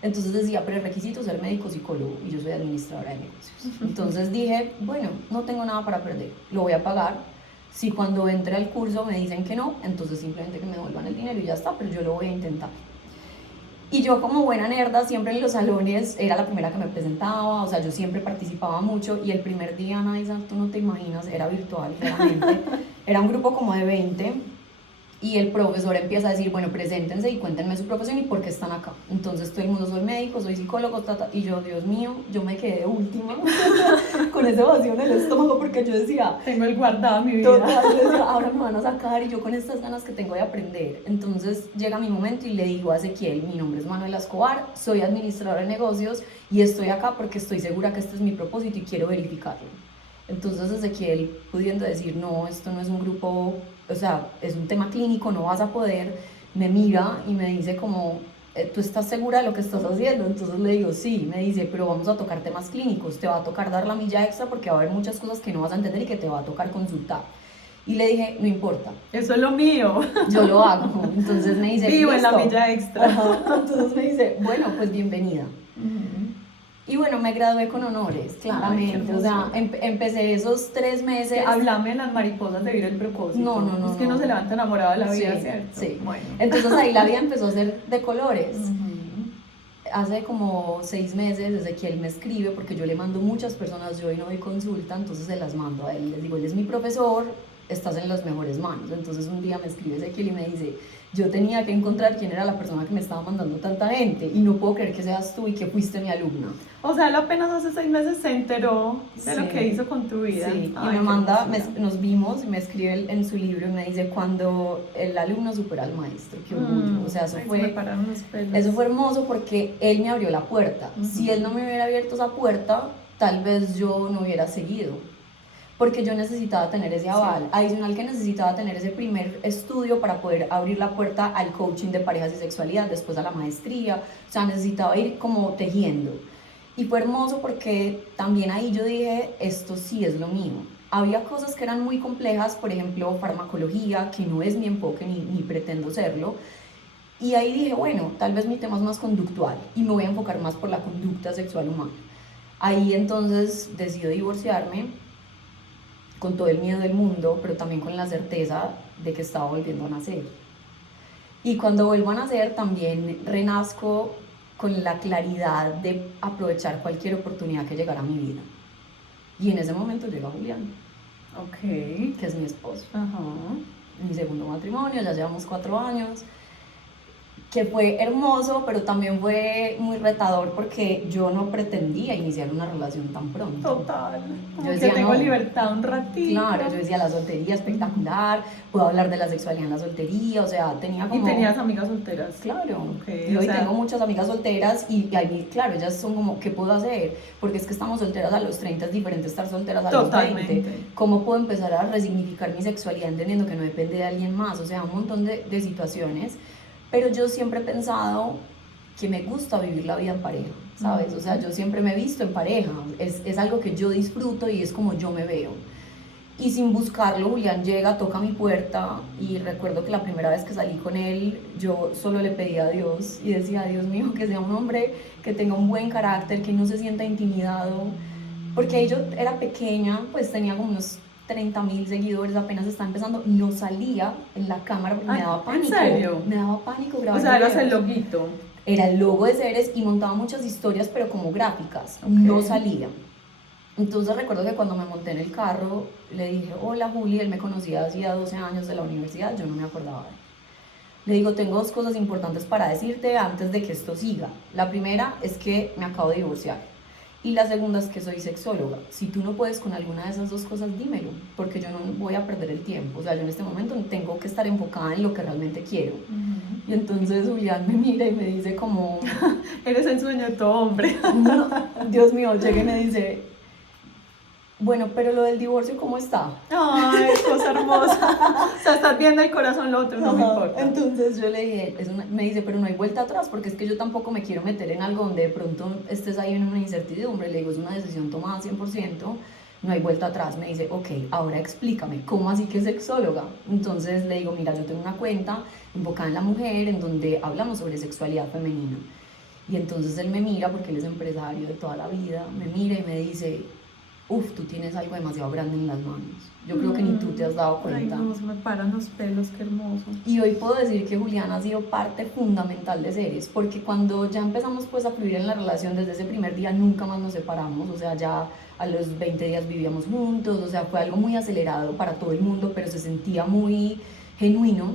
Entonces decía, pero el requisito es ser médico psicólogo y yo soy administradora de negocios. Entonces dije, bueno, no tengo nada para perder, lo voy a pagar. Si cuando entre al curso me dicen que no, entonces simplemente que me devuelvan el dinero y ya está, pero yo lo voy a intentar. Y yo como buena nerda, siempre en los salones era la primera que me presentaba, o sea, yo siempre participaba mucho y el primer día, Naisa, tú no te imaginas, era virtual, claramente. Era un grupo como de 20 y el profesor empieza a decir, bueno, preséntense y cuéntenme su profesión y por qué están acá. Entonces todo el mundo, soy médico, soy psicólogo, y yo, Dios mío, yo me quedé última con ese vacío en el estómago porque yo decía, tengo el guardado mi vida. Total, yo decía, ahora me van a sacar y yo con estas ganas que tengo de aprender. Entonces llega mi momento y le digo a Ezequiel, mi nombre es Manuela Escobar, soy administradora de negocios y estoy acá porque estoy segura que este es mi propósito y quiero verificarlo. Entonces Ezequiel, pudiendo decir, no, esto no es un grupo, o sea, es un tema clínico, no vas a poder, me mira y me dice como, ¿tú estás segura de lo que estás haciendo? Entonces le digo, sí. Me dice, pero vamos a tocar temas clínicos, te va a tocar dar la milla extra porque va a haber muchas cosas que no vas a entender y que te va a tocar consultar. Y le dije, no importa. Eso es lo mío. Yo lo hago. Entonces me dice, vivo en la "Listo". milla extra. Entonces me dice, bueno, pues bienvenida. Y bueno, me gradué con honores, claramente. O sea, empecé esos 3 meses. Háblame de las mariposas de vivir el propósito. No. Es que uno se levanta enamorado de la vida, Sí, ¿cierto? sí. Bueno. Entonces ahí la vida empezó a ser de colores. Hace como 6 meses Ezequiel me escribe porque yo le mando muchas personas, yo hoy no doy consulta, entonces se las mando a él. Les digo, él es mi profesor, estás en las mejores manos. Entonces un día me escribe Ezequiel y me dice, yo tenía que encontrar quién era la persona que me estaba mandando tanta gente y no puedo creer que seas tú y que fuiste mi alumna. O sea, él apenas hace 6 meses se enteró de Sí. lo que hizo con tu vida. Sí, y Ay, me qué manda, hermosura. nos vimos y me escribe en su libro y me dice, cuando el alumno supera al maestro, qué orgullo. O sea, Ay, se me pararon los pelos. eso fue hermoso porque él me abrió la puerta. Si él no me hubiera abierto esa puerta, tal vez yo no hubiera seguido. Porque yo necesitaba tener ese aval. Adicional que necesitaba tener ese primer estudio para poder abrir la puerta al coaching de parejas y sexualidad, después a la maestría. O sea, necesitaba ir como tejiendo. Y fue hermoso porque también ahí yo dije, esto sí es lo mío. Había cosas que eran muy complejas, por ejemplo, farmacología, que no es mi enfoque ni pretendo serlo. Y ahí dije, bueno, tal vez mi tema es más conductual y me voy a enfocar más por la conducta sexual humana. Ahí entonces decido divorciarme con todo el miedo del mundo, pero también con la certeza de que estaba volviendo a nacer. Y cuando vuelvo a nacer también renazco con la claridad de aprovechar cualquier oportunidad que llegara a mi vida. Y en ese momento llega Julián, Ok. que es mi esposo. Ajá. Mi segundo matrimonio, ya llevamos 4 años, que fue hermoso, pero también fue muy retador porque yo no pretendía iniciar una relación tan pronto. Total. Como Yo que decía, tengo no. libertad un ratito. Claro, yo decía la soltería espectacular, puedo hablar de la sexualidad en la soltería, o sea, tenía como... Y tenías amigas solteras. Claro, Okay, y o hoy sea, tengo muchas amigas solteras y ahí, claro, ellas son como, ¿qué puedo hacer? Porque es que estamos solteras a los 30, es diferente estar solteras a los 20. ¿Cómo puedo empezar a resignificar mi sexualidad entendiendo que no depende de alguien más? O sea, un montón de situaciones, pero yo siempre he pensado que me gusta vivir la vida en pareja, ¿sabes? O sea, yo siempre me he visto en pareja, es algo que yo disfruto y es como yo me veo. Y sin buscarlo, Julián llega, toca mi puerta y recuerdo que la primera vez que salí con él, yo solo le pedía a Dios y decía, Dios mío, que sea un hombre que tenga un buen carácter, que no se sienta intimidado, porque ahí yo era pequeña, pues tenía como unos 30.000 seguidores, apenas estaba empezando, no salía en la cámara porque me daba pánico. ¿En serio? Me daba pánico grabar O sea, eras videos. el loguito. Era el logo de Ceres y montaba muchas historias, pero como gráficas, Okay. no salía. Entonces recuerdo que cuando me monté en el carro, le dije, hola Juli, él me conocía hacía 12 años de la universidad, yo no me acordaba de él. Le digo, tengo 2 cosas importantes para decirte antes de que esto siga. La primera es que me acabo de divorciar. Y la segunda es que soy sexóloga. Si tú no puedes con alguna de esas 2 cosas, dímelo, porque yo no voy a perder el tiempo. O sea, yo en este momento tengo que estar enfocada en lo que realmente quiero. Y entonces Julián me mira y me dice como... Eres el sueño de todo hombre. No, Dios mío, llega y me dice, bueno, pero lo del divorcio, ¿cómo está? Ay, cosa hermosa. O sea, estás viendo el corazón, lo otro no me importa. Entonces yo le dije, me dice, pero no hay vuelta atrás, porque es que yo tampoco me quiero meter en algo donde de pronto estés ahí en una incertidumbre. Le digo, es una decisión tomada 100%, no hay vuelta atrás. Me dice, ok, ahora explícame, ¿cómo así que es sexóloga? Entonces le digo, mira, yo tengo una cuenta enfocada en la mujer, en donde hablamos sobre sexualidad femenina. Y entonces él me mira, porque él es empresario de toda la vida, me mira y me dice, uf, tú tienes algo demasiado grande en las manos. Yo creo que ni tú te has dado cuenta. Ay, no, se me paran los pelos, qué hermoso. Y hoy puedo decir que Julián ha sido parte fundamental de Ceres, porque cuando ya empezamos pues a fluir en la relación, desde ese primer día nunca más nos separamos, o sea, ya a los 20 días vivíamos juntos, o sea, fue algo muy acelerado para todo el mundo, pero se sentía muy genuino.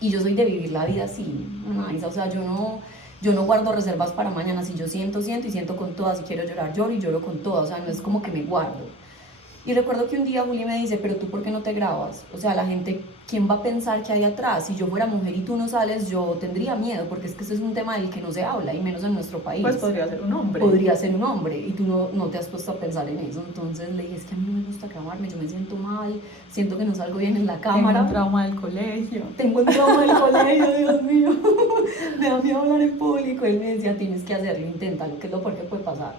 Y yo soy de vivir la vida así, Anaísa, o sea, yo no guardo reservas para mañana. Si yo siento y siento con todas. Si quiero llorar, lloro y lloro con todas. O sea, no es como que me guardo. Y recuerdo que un día Juli me dice, pero tú ¿por qué no te grabas? O sea, la gente, ¿quién va a pensar que hay atrás? Si yo fuera mujer y tú no sales, yo tendría miedo, porque es que ese es un tema del que no se habla, y menos en nuestro país. Pues podría ser un hombre. Podría ser un hombre, y tú no te has puesto a pensar en eso. Entonces le dije, es que a mí no me gusta grabarme, yo me siento mal, siento que no salgo bien en la cámara. Tengo un trauma del colegio. Tengo un trauma del colegio, Dios mío. Me da miedo hablar en público. Él me decía, tienes que hacerlo, inténtalo, que es lo peor que puede pasar.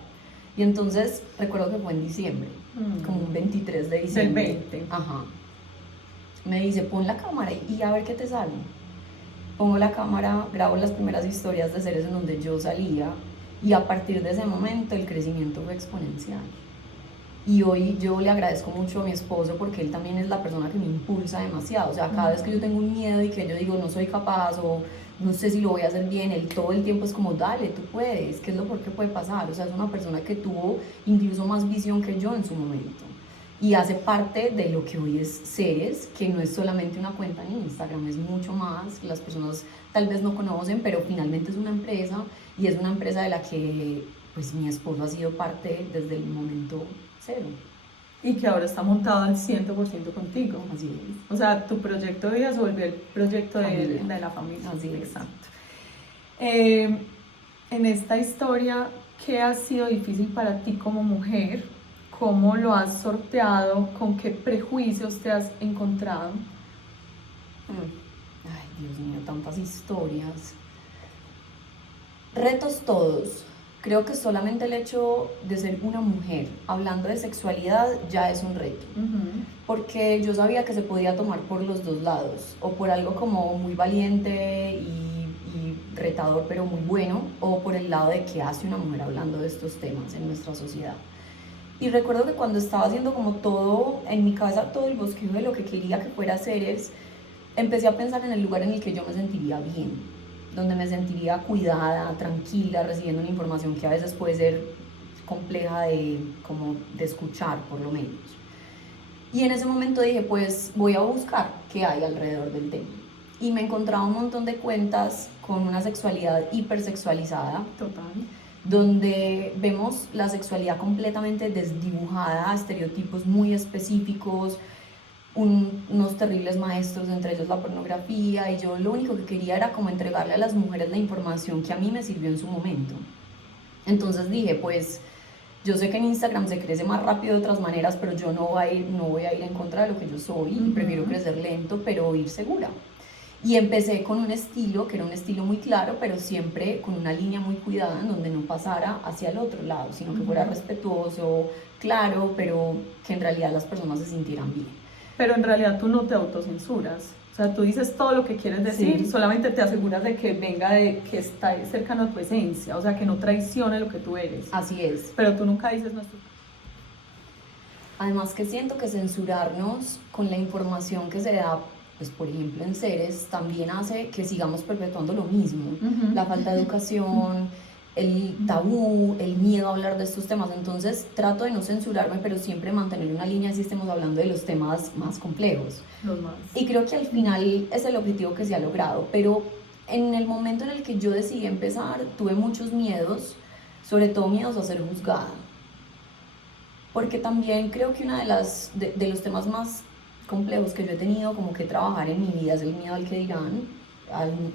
Y entonces recuerdo que fue en diciembre, como un 23 de diciembre. Del 20. Ajá. Me dice, pon la cámara y a ver qué te sale. Pongo la cámara, grabo las primeras historias de series en donde yo salía, y a partir de ese momento el crecimiento fue exponencial. Y hoy yo le agradezco mucho a mi esposo porque él también es la persona que me impulsa demasiado. O sea, cada vez que yo tengo un miedo y que yo digo no soy capaz o no sé si lo voy a hacer bien, él todo el tiempo es como dale, tú puedes, ¿qué es lo peor que puede pasar? O sea, es una persona que tuvo incluso más visión que yo en su momento. Y hace parte de lo que hoy es Seres, que no es solamente una cuenta en Instagram, es mucho más. Las personas tal vez no conocen, pero finalmente es una empresa, y es una empresa de la que pues mi esposo ha sido parte desde el momento cero. Y que ahora está montado al 100% contigo. Así es. O sea, tu proyecto de vida se volvió el proyecto de la familia. Así es. Exacto. En esta historia, ¿qué ha sido difícil para ti como mujer? ¿Cómo lo has sorteado? ¿Con qué prejuicios te has encontrado? Ay, Dios mío, tantas historias. Retos todos. Creo que solamente el hecho de ser una mujer hablando de sexualidad ya es un reto. Porque yo sabía que se podía tomar por los dos lados, o por algo como muy valiente y retador, pero muy bueno, o por el lado de qué hace una mujer hablando de estos temas en nuestra sociedad. Y recuerdo que cuando estaba haciendo como todo, en mi cabeza todo el bosquejo de lo que quería que fuera Seres, empecé a pensar en el lugar en el que yo me sentiría bien, donde me sentiría cuidada, tranquila, recibiendo una información que a veces puede ser compleja de escuchar, por lo menos. Y en ese momento dije, pues voy a buscar qué hay alrededor del tema. Y me encontraba un montón de cuentas con una sexualidad hipersexualizada. Total. Donde vemos la sexualidad completamente desdibujada, estereotipos muy específicos, unos terribles maestros, entre ellos la pornografía, y yo lo único que quería era como entregarle a las mujeres la información que a mí me sirvió en su momento. Entonces dije, pues yo sé que en Instagram se crece más rápido de otras maneras, pero yo no voy a ir en contra de lo que yo soy, y prefiero crecer lento, pero ir segura. Y empecé con un estilo, que era un estilo muy claro, pero siempre con una línea muy cuidada en donde no pasara hacia el otro lado, sino que fuera respetuoso, claro, pero que en realidad las personas se sintieran bien. Pero en realidad tú no te autocensuras. O sea, tú dices todo lo que quieres decir, Sí. solamente te aseguras de que venga de que está cercano a tu esencia, o sea, que no traicione lo que tú eres. Así es. Pero tú nunca dices no estoy... Además que siento que censurarnos con la información que se da, pues por ejemplo en Seres, también hace que sigamos perpetuando lo mismo. La falta de educación, el tabú, el miedo a hablar de estos temas. Entonces trato de no censurarme, pero siempre mantener una línea si estemos hablando de los temas más complejos. Los más. Y creo que al final es el objetivo que se ha logrado, pero en el momento en el que yo decidí empezar, tuve muchos miedos, sobre todo miedos a ser juzgada. Porque también creo que uno de los temas más complejos que yo he tenido como que trabajar en mi vida es el miedo al que dirán,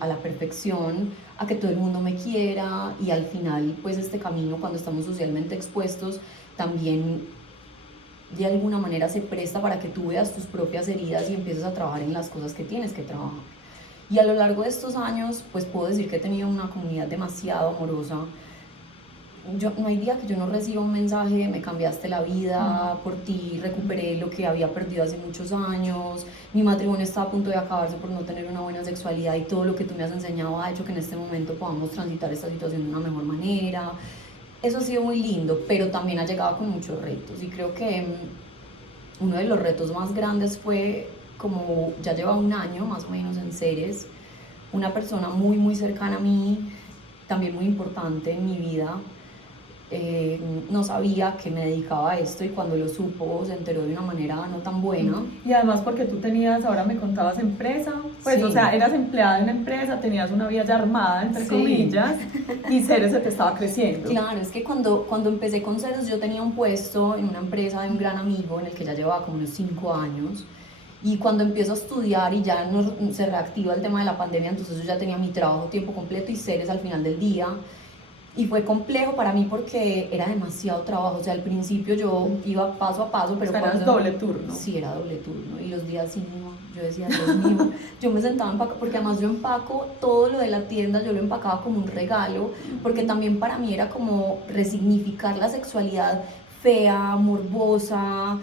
a la perfección, a que todo el mundo me quiera, y al final pues este camino, cuando estamos socialmente expuestos, también de alguna manera se presta para que tú veas tus propias heridas y empieces a trabajar en las cosas que tienes que trabajar. Y a lo largo de estos años pues puedo decir que he tenido una comunidad demasiado amorosa. No hay día que yo no reciba un mensaje, me cambiaste la vida, por ti recuperé lo que había perdido hace muchos años, mi matrimonio estaba a punto de acabarse por no tener una buena sexualidad, y todo lo que tú me has enseñado ha hecho que en este momento podamos transitar esta situación de una mejor manera. Eso ha sido muy lindo, pero también ha llegado con muchos retos, y creo que uno de los retos más grandes fue, como ya lleva un año más o menos en Seres, una persona muy muy cercana a mí, también muy importante en mi vida, no sabía que me dedicaba a esto y cuando lo supo se enteró de una manera no tan buena. Y además porque tú tenías, ahora me contabas, empresa, pues Sí. o sea, eras empleada en una empresa, tenías una vida ya armada, entre Sí. comillas, y Ceres se te estaba creciendo. Claro, es que cuando empecé con Ceres yo tenía un puesto en una empresa de un gran amigo en el que ya llevaba como unos 5 años. Y cuando empiezo a estudiar y ya se reactiva el tema de la pandemia, entonces yo ya tenía mi trabajo tiempo completo y Ceres al final del día. Y fue complejo para mí porque era demasiado trabajo. O sea, al principio yo iba paso a paso, pero O sea, eras cuando... doble turno. Sí, era doble turno. Y los días sí, no, yo decía, Dios mío, yo me sentaba a empacar, porque además yo empaco todo lo de la tienda, yo lo empacaba como un regalo, porque también para mí era como resignificar la sexualidad fea, morbosa,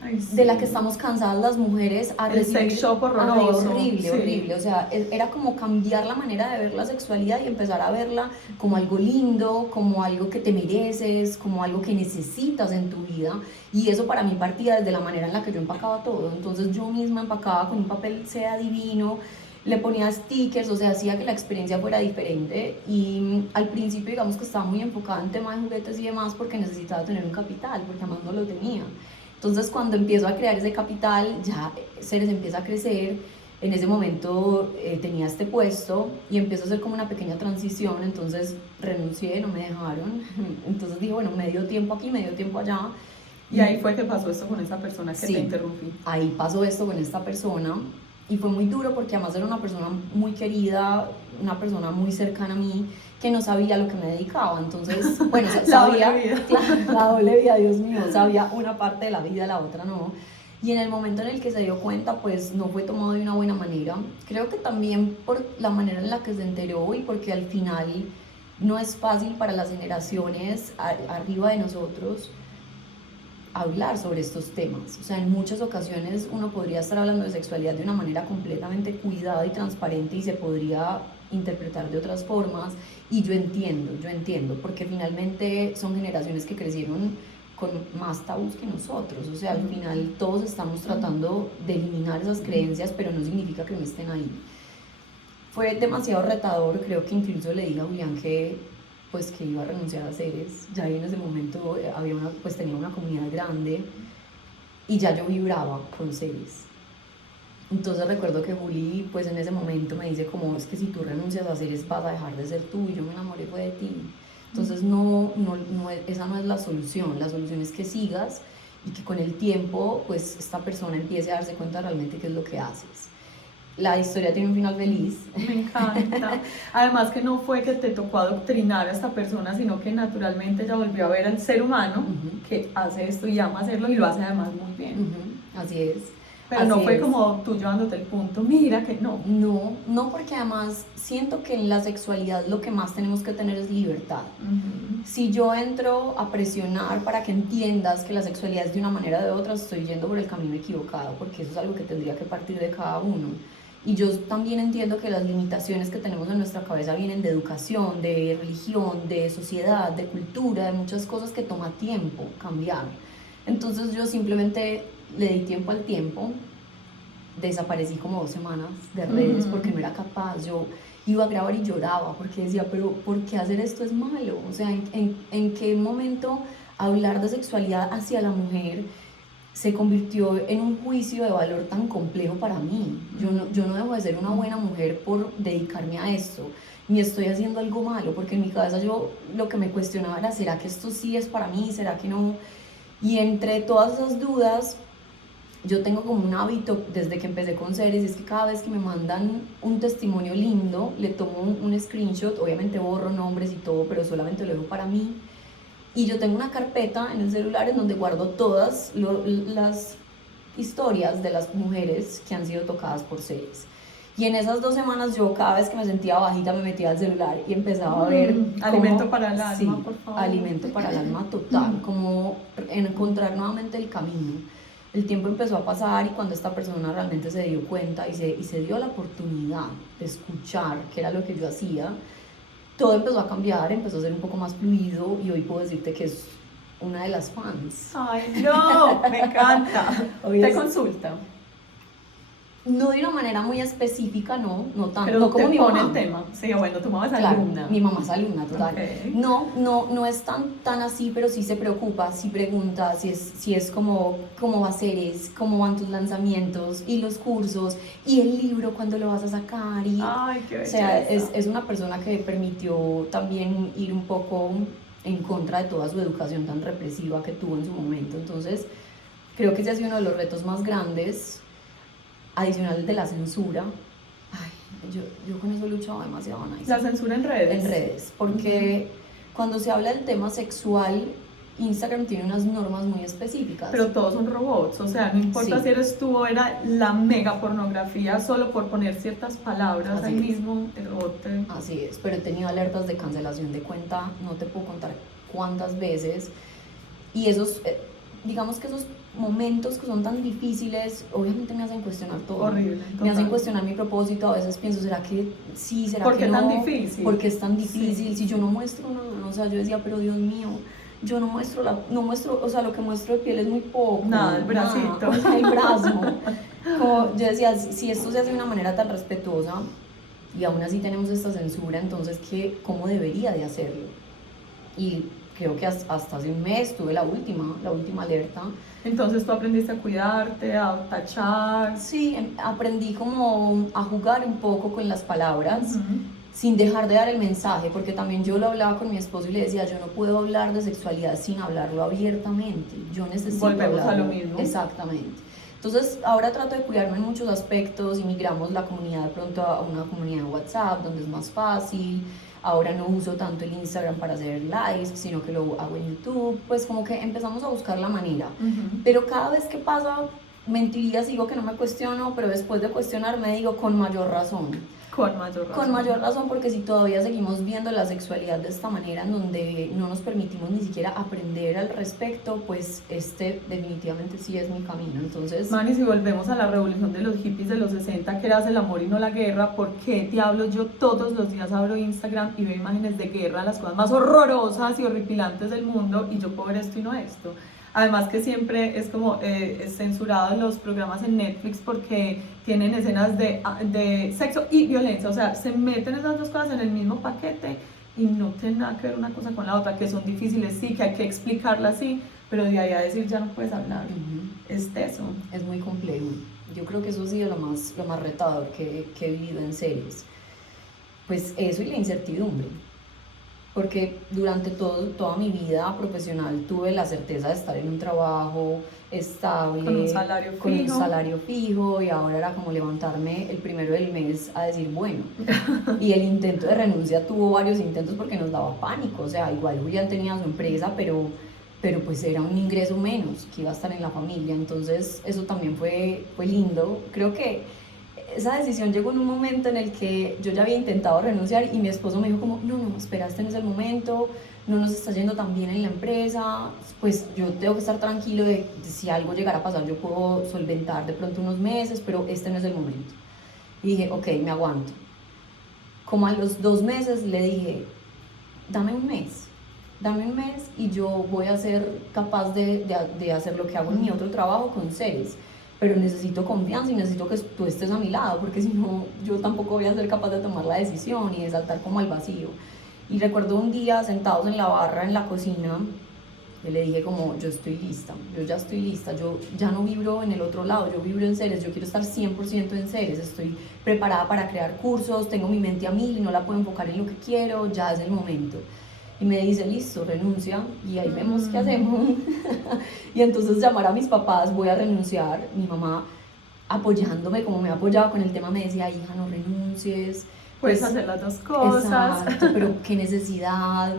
Ay, sí. de la que estamos cansadas las mujeres a El recibir. sex shop Ay, horroroso. horrible, Sí. horrible. O sea, era como cambiar la manera de ver la sexualidad y empezar a verla como algo lindo, como algo que te mereces, como algo que necesitas en tu vida. Y eso para mí partía desde la manera en la que yo empacaba todo. Entonces yo misma empacaba con un papel seda divino, le ponía stickers, o sea, hacía que la experiencia fuera diferente. Y al principio digamos que estaba muy enfocada en tema de juguetes y demás porque necesitaba tener un capital, porque además no lo tenía. Entonces cuando empiezo a crear ese capital, ya Ceres empieza a crecer. En ese momento tenía este puesto y empiezo a hacer como una pequeña transición, entonces renuncié, no me dejaron. Entonces dije, bueno, medio tiempo aquí, medio tiempo allá. Y ahí fue que pasó esto con esa persona que Sí, te interrumpí. Ahí pasó esto con esta persona y fue muy duro porque además era una persona muy querida, una persona muy cercana a mí, que no sabía a lo que me dedicaba. Entonces, bueno, sabía, claro, la doble vida, Dios mío, sabía una parte de la vida, la otra no. Y en el momento en el que se dio cuenta, pues no fue tomado de una buena manera. Creo que también por la manera en la que se enteró y porque al final no es fácil para las generaciones arriba de nosotros hablar sobre estos temas. O sea, en muchas ocasiones uno podría estar hablando de sexualidad de una manera completamente cuidada y transparente y se podría interpretar de otras formas, y yo entiendo, porque finalmente son generaciones que crecieron con más tabús que nosotros. O sea, al final todos estamos tratando de eliminar esas creencias, pero no significa que no estén ahí. Fue demasiado retador, creo que incluso le dije a Julián que pues que iba a renunciar a Ceres. Ya en ese momento pues tenía una comunidad grande y ya yo vibraba con Ceres. Entonces recuerdo que Juli pues en ese momento me dice como, es que si tú renuncias a Ceres vas a dejar de ser tú, y yo me enamoré fue de ti. Entonces esa no es la solución es que sigas y que con el tiempo pues esta persona empiece a darse cuenta realmente qué es lo que haces. La historia tiene un final feliz. Me encanta. Además que no fue que te tocó adoctrinar a esta persona, sino que naturalmente ella volvió a ver al ser humano que hace esto y ama hacerlo y lo hace además muy bien. Así es. Pero no fue como tú llevándote el punto, mira que no. No, porque además siento que en la sexualidad lo que más tenemos que tener es libertad. Si yo entro a presionar para que entiendas que la sexualidad es de una manera o de otra, estoy yendo por el camino equivocado, porque eso es algo que tendría que partir de cada uno. Y yo también entiendo que las limitaciones que tenemos en nuestra cabeza vienen de educación, de religión, de sociedad, de cultura, de muchas cosas que toma tiempo cambiar. Entonces yo simplemente le di tiempo al tiempo, desaparecí como 2 semanas de redes porque no era capaz. Yo iba a grabar y lloraba porque decía, pero ¿por qué hacer esto es malo? O sea, ¿en qué momento hablar de sexualidad hacia la mujer se convirtió en un juicio de valor tan complejo para mí? Yo no dejo de ser una buena mujer por dedicarme a esto, ni estoy haciendo algo malo, porque en mi cabeza yo lo que me cuestionaba era, ¿será que esto sí es para mí? ¿Será que no? Y entre todas esas dudas, yo tengo como un hábito desde que empecé con Ceres, es que cada vez que me mandan un testimonio lindo, le tomo un screenshot, obviamente borro nombres y todo, pero solamente lo dejo para mí. Y yo tengo una carpeta en el celular en donde guardo todas las historias de las mujeres que han sido tocadas por Ceres. Y en esas 2 semanas yo cada vez que me sentía bajita me metía al celular y empezaba a ver alimento para el alma, por favor. Alimento para el alma total, como encontrar nuevamente el camino. El tiempo empezó a pasar y cuando esta persona realmente se dio cuenta y se dio la oportunidad de escuchar qué era lo que yo hacía, todo empezó a cambiar, empezó a ser un poco más fluido y hoy puedo decirte que es una de las fans. Ay, no, me encanta. ¿Te consulta? no de una manera muy específica, no tanto, Pero no como te mi pone mamá. el tema. Sí, bueno, tu mamá es Claro, alumna. mi mamá es alumna, total. Ok. No es tan así, pero sí se preocupa, sí pregunta, si es como, cómo va a ser, cómo van tus lanzamientos, y los cursos, y el libro, cuándo lo vas a sacar, y... Ay, qué O belleza. sea, es una persona que permitió también ir un poco en contra de toda su educación tan represiva que tuvo en su momento. Entonces, creo que ese ha sido uno de los retos más grandes, adicional de la censura. Ay, yo con eso he luchado demasiado, Anaís. La censura en redes. En redes, porque cuando se habla del tema sexual, Instagram tiene unas normas muy específicas. Pero todos son robots, o sea, no importa Sí. si eres tú o era la mega pornografía, solo por poner ciertas palabras Así ahí es. mismo, el robot te... Así es, pero he tenido alertas de cancelación de cuenta, no te puedo contar cuántas veces, y esos, digamos que esos momentos que son tan difíciles, obviamente me hacen cuestionar todo. Horrible, Me total. hacen cuestionar mi propósito, a veces pienso, ¿será que sí? ¿Será ¿Por que qué no? tan difícil? ¿Por qué es tan difícil? Sí. Si yo no muestro nada, o sea, yo decía, pero Dios mío, yo no muestro, o sea, lo que muestro de piel es muy poco. Nada, el bracito. O sea, el brazo. Como yo decía, si esto se hace de una manera tan respetuosa y aún así tenemos esta censura, entonces, ¿cómo debería de hacerlo? Y creo que hasta hace un mes tuve la última alerta. Entonces tú aprendiste a cuidarte, a tachar. Sí, aprendí como a jugar un poco con las palabras. Uh-huh. Sin dejar de dar el mensaje, porque también yo lo hablaba con mi esposo y le decía, yo no puedo hablar de sexualidad sin hablarlo abiertamente, yo necesito Volvemos hablarlo. a lo mismo. Exactamente. Entonces ahora trato de cuidarme en muchos aspectos y migramos la comunidad de pronto a una comunidad de WhatsApp donde es más fácil. Ahora no uso tanto el Instagram para hacer lives, sino que lo hago en YouTube. Pues como que empezamos a buscar la manera. Uh-huh. Pero cada vez que pasa, mentiría, digo que no me cuestiono, pero después de cuestionarme digo con mayor razón. Con mayor razón. Con mayor razón, porque si todavía seguimos viendo la sexualidad de esta manera, en donde no nos permitimos ni siquiera aprender al respecto, pues definitivamente sí es mi camino. Entonces, Mani, si volvemos a la revolución de los hippies de los 60, que era el amor y no la guerra, ¿por qué diablos yo todos los días abro Instagram y veo imágenes de guerra, las cosas más horrorosas y horripilantes del mundo, y yo puedo ver esto y no esto? Además que siempre es como es censurado en los programas en Netflix porque tienen escenas de sexo y violencia, o sea, se meten esas dos cosas en el mismo paquete y no tienen nada que ver una cosa con la otra, que son difíciles, sí, que hay que explicarlas, sí, pero de ahí a decir ya no puedes hablar, es eso. Es muy complejo. Yo creo que eso ha sido lo más retador que he vivido en series. Pues eso y la incertidumbre. Porque durante toda mi vida profesional tuve la certeza de estar en un trabajo estable, con un salario fijo, y ahora era como levantarme el primero del mes a decir, bueno, y el intento de renuncia tuvo varios intentos porque nos daba pánico, o sea, igual Julián tenía su empresa, pero pues era un ingreso menos que iba a estar en la familia, entonces eso también fue lindo. Creo que esa decisión llegó en un momento en el que yo ya había intentado renunciar y mi esposo me dijo como, no, espera, este no es el momento, no nos está yendo tan bien en la empresa, pues yo tengo que estar tranquilo de si algo llegara a pasar, yo puedo solventar de pronto unos meses, pero este no es el momento. Y dije, ok, me aguanto. Como a los 2 meses le dije, dame un mes y yo voy a ser capaz de hacer lo que hago en mi otro trabajo con seres. Pero necesito confianza y necesito que tú estés a mi lado, porque si no, yo tampoco voy a ser capaz de tomar la decisión y de saltar como al vacío. Y recuerdo un día sentados en la barra, en la cocina, yo le dije como, yo estoy lista, yo ya estoy lista, yo ya no vibro en el otro lado, yo vibro en seres, yo quiero estar 100% en seres, estoy preparada para crear cursos, tengo mi mente a 1000 y no la puedo enfocar en lo que quiero, ya es el momento. Y me dice, listo, renuncia, y ahí vemos qué hacemos. Y entonces llamar a mis papás, voy a renunciar. Mi mamá apoyándome, como me apoyaba con el tema, me decía, hija, no renuncies. Puedes hacer las dos cosas. Exacto, pero qué necesidad,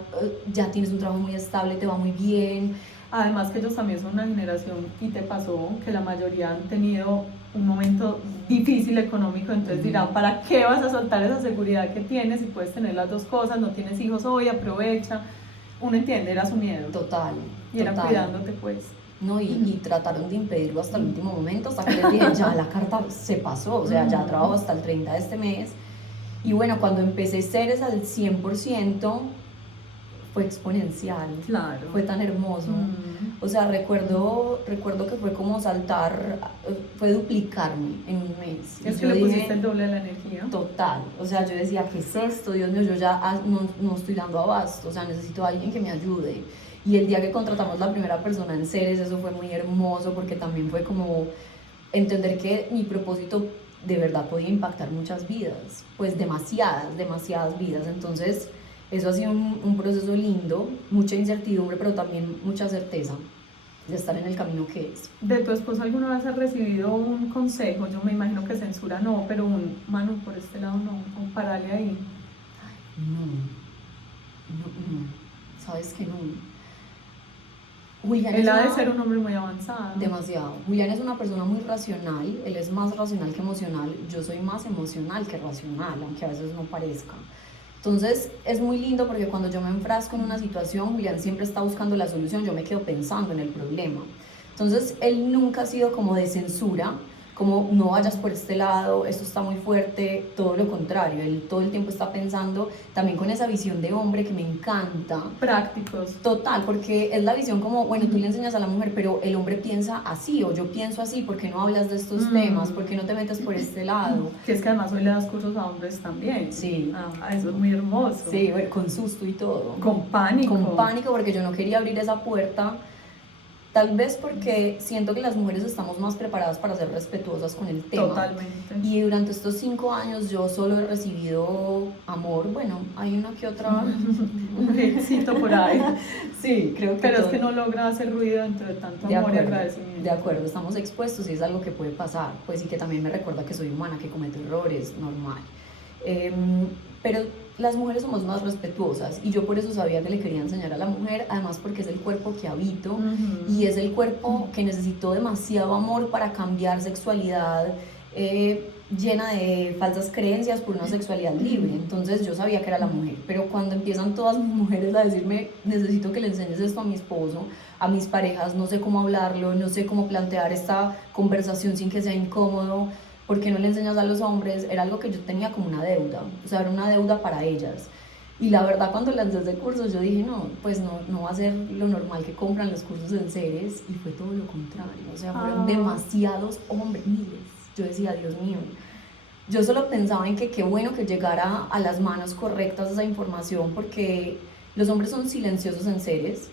ya tienes un trabajo muy estable, te va muy bien. Además que ellos también son una generación, y te pasó que la mayoría han tenido un momento difícil económico, entonces dirán, ¿para qué vas a soltar esa seguridad que tienes si puedes tener las dos cosas? No tienes hijos hoy, aprovecha. Uno entiende, era su miedo. Total. Y era cuidándote, pues. No, y trataron de impedirlo hasta el último momento, hasta que les dije, ya la carta se pasó, o sea, ya trabajo hasta el 30 de este mes. Y bueno, cuando empecé seres al 100%, fue exponencial, Claro. fue tan hermoso. O sea, recuerdo que fue como saltar, fue duplicarme en un mes. Es Y que yo le pusiste dije, el doble de la energía. total, o sea, yo decía, ¿qué es esto? Dios mío, yo ya no estoy dando abasto, o sea, necesito a alguien que me ayude. Y el día que contratamos la primera persona en Ceres, eso fue muy hermoso porque también fue como entender que mi propósito de verdad podía impactar muchas vidas, pues demasiadas vidas. Entonces, eso ha sido un proceso lindo, mucha incertidumbre, pero también mucha certeza de estar en el camino que es. ¿De tu esposo alguna vez has recibido un consejo? Yo me imagino que censura no, pero un Manu, por este lado no, o parale ahí. No, sabes que no. Julián Él es ha de ser un hombre muy avanzado. demasiado. Julián es una persona muy racional, él es más racional que emocional, yo soy más emocional que racional, aunque a veces no parezca. Entonces es muy lindo porque cuando yo me enfrasco en una situación, Julián siempre está buscando la solución, yo me quedo pensando en el problema. Entonces él nunca ha sido como de censura, como no vayas por este lado, esto está muy fuerte, todo lo contrario, él todo el tiempo está pensando también con esa visión de hombre que me encanta. Prácticos. Total, porque es la visión como, bueno, tú le enseñas a la mujer, pero el hombre piensa así, o yo pienso así, ¿por qué no hablas de estos temas? ¿Por qué no te metes por este lado? Que es que además hoy le das cursos a hombres también. Sí. Eso es muy hermoso. Sí, bueno, con susto y todo. Con pánico. Con pánico, porque yo no quería abrir esa puerta. Tal vez porque siento que las mujeres estamos más preparadas para ser respetuosas con el tema. Totalmente. Y durante estos 5 años yo solo he recibido amor. Bueno, hay una que otra. Un éxito por ahí. Sí, creo que. Pero todo. Es que no logra hacer ruido entre tanto amor y agradecimiento. De acuerdo, estamos expuestos y es algo que puede pasar. Pues y que también me recuerda que soy humana, que cometo errores, normal. Pero las mujeres somos más respetuosas y yo por eso sabía que le quería enseñar a la mujer, además porque es el cuerpo que habito y es el cuerpo que necesitó demasiado amor para cambiar sexualidad llena de falsas creencias por una sexualidad libre. Entonces yo sabía que era la mujer, pero cuando empiezan todas mis mujeres a decirme, necesito que le enseñes esto a mi esposo, a mis parejas, no sé cómo hablarlo, no sé cómo plantear esta conversación sin que sea incómodo, ¿por qué no le enseñas a los hombres? Era algo que yo tenía como una deuda, o sea, era una deuda para ellas. Y la verdad, cuando lancé ese curso, yo dije, no, pues no va a ser lo normal que compran los cursos en Ceres, y fue todo lo contrario, o sea, fueron demasiados hombres, miles. Yo decía, Dios mío, yo solo pensaba en que qué bueno que llegara a las manos correctas esa información, porque los hombres son silenciosos en Ceres.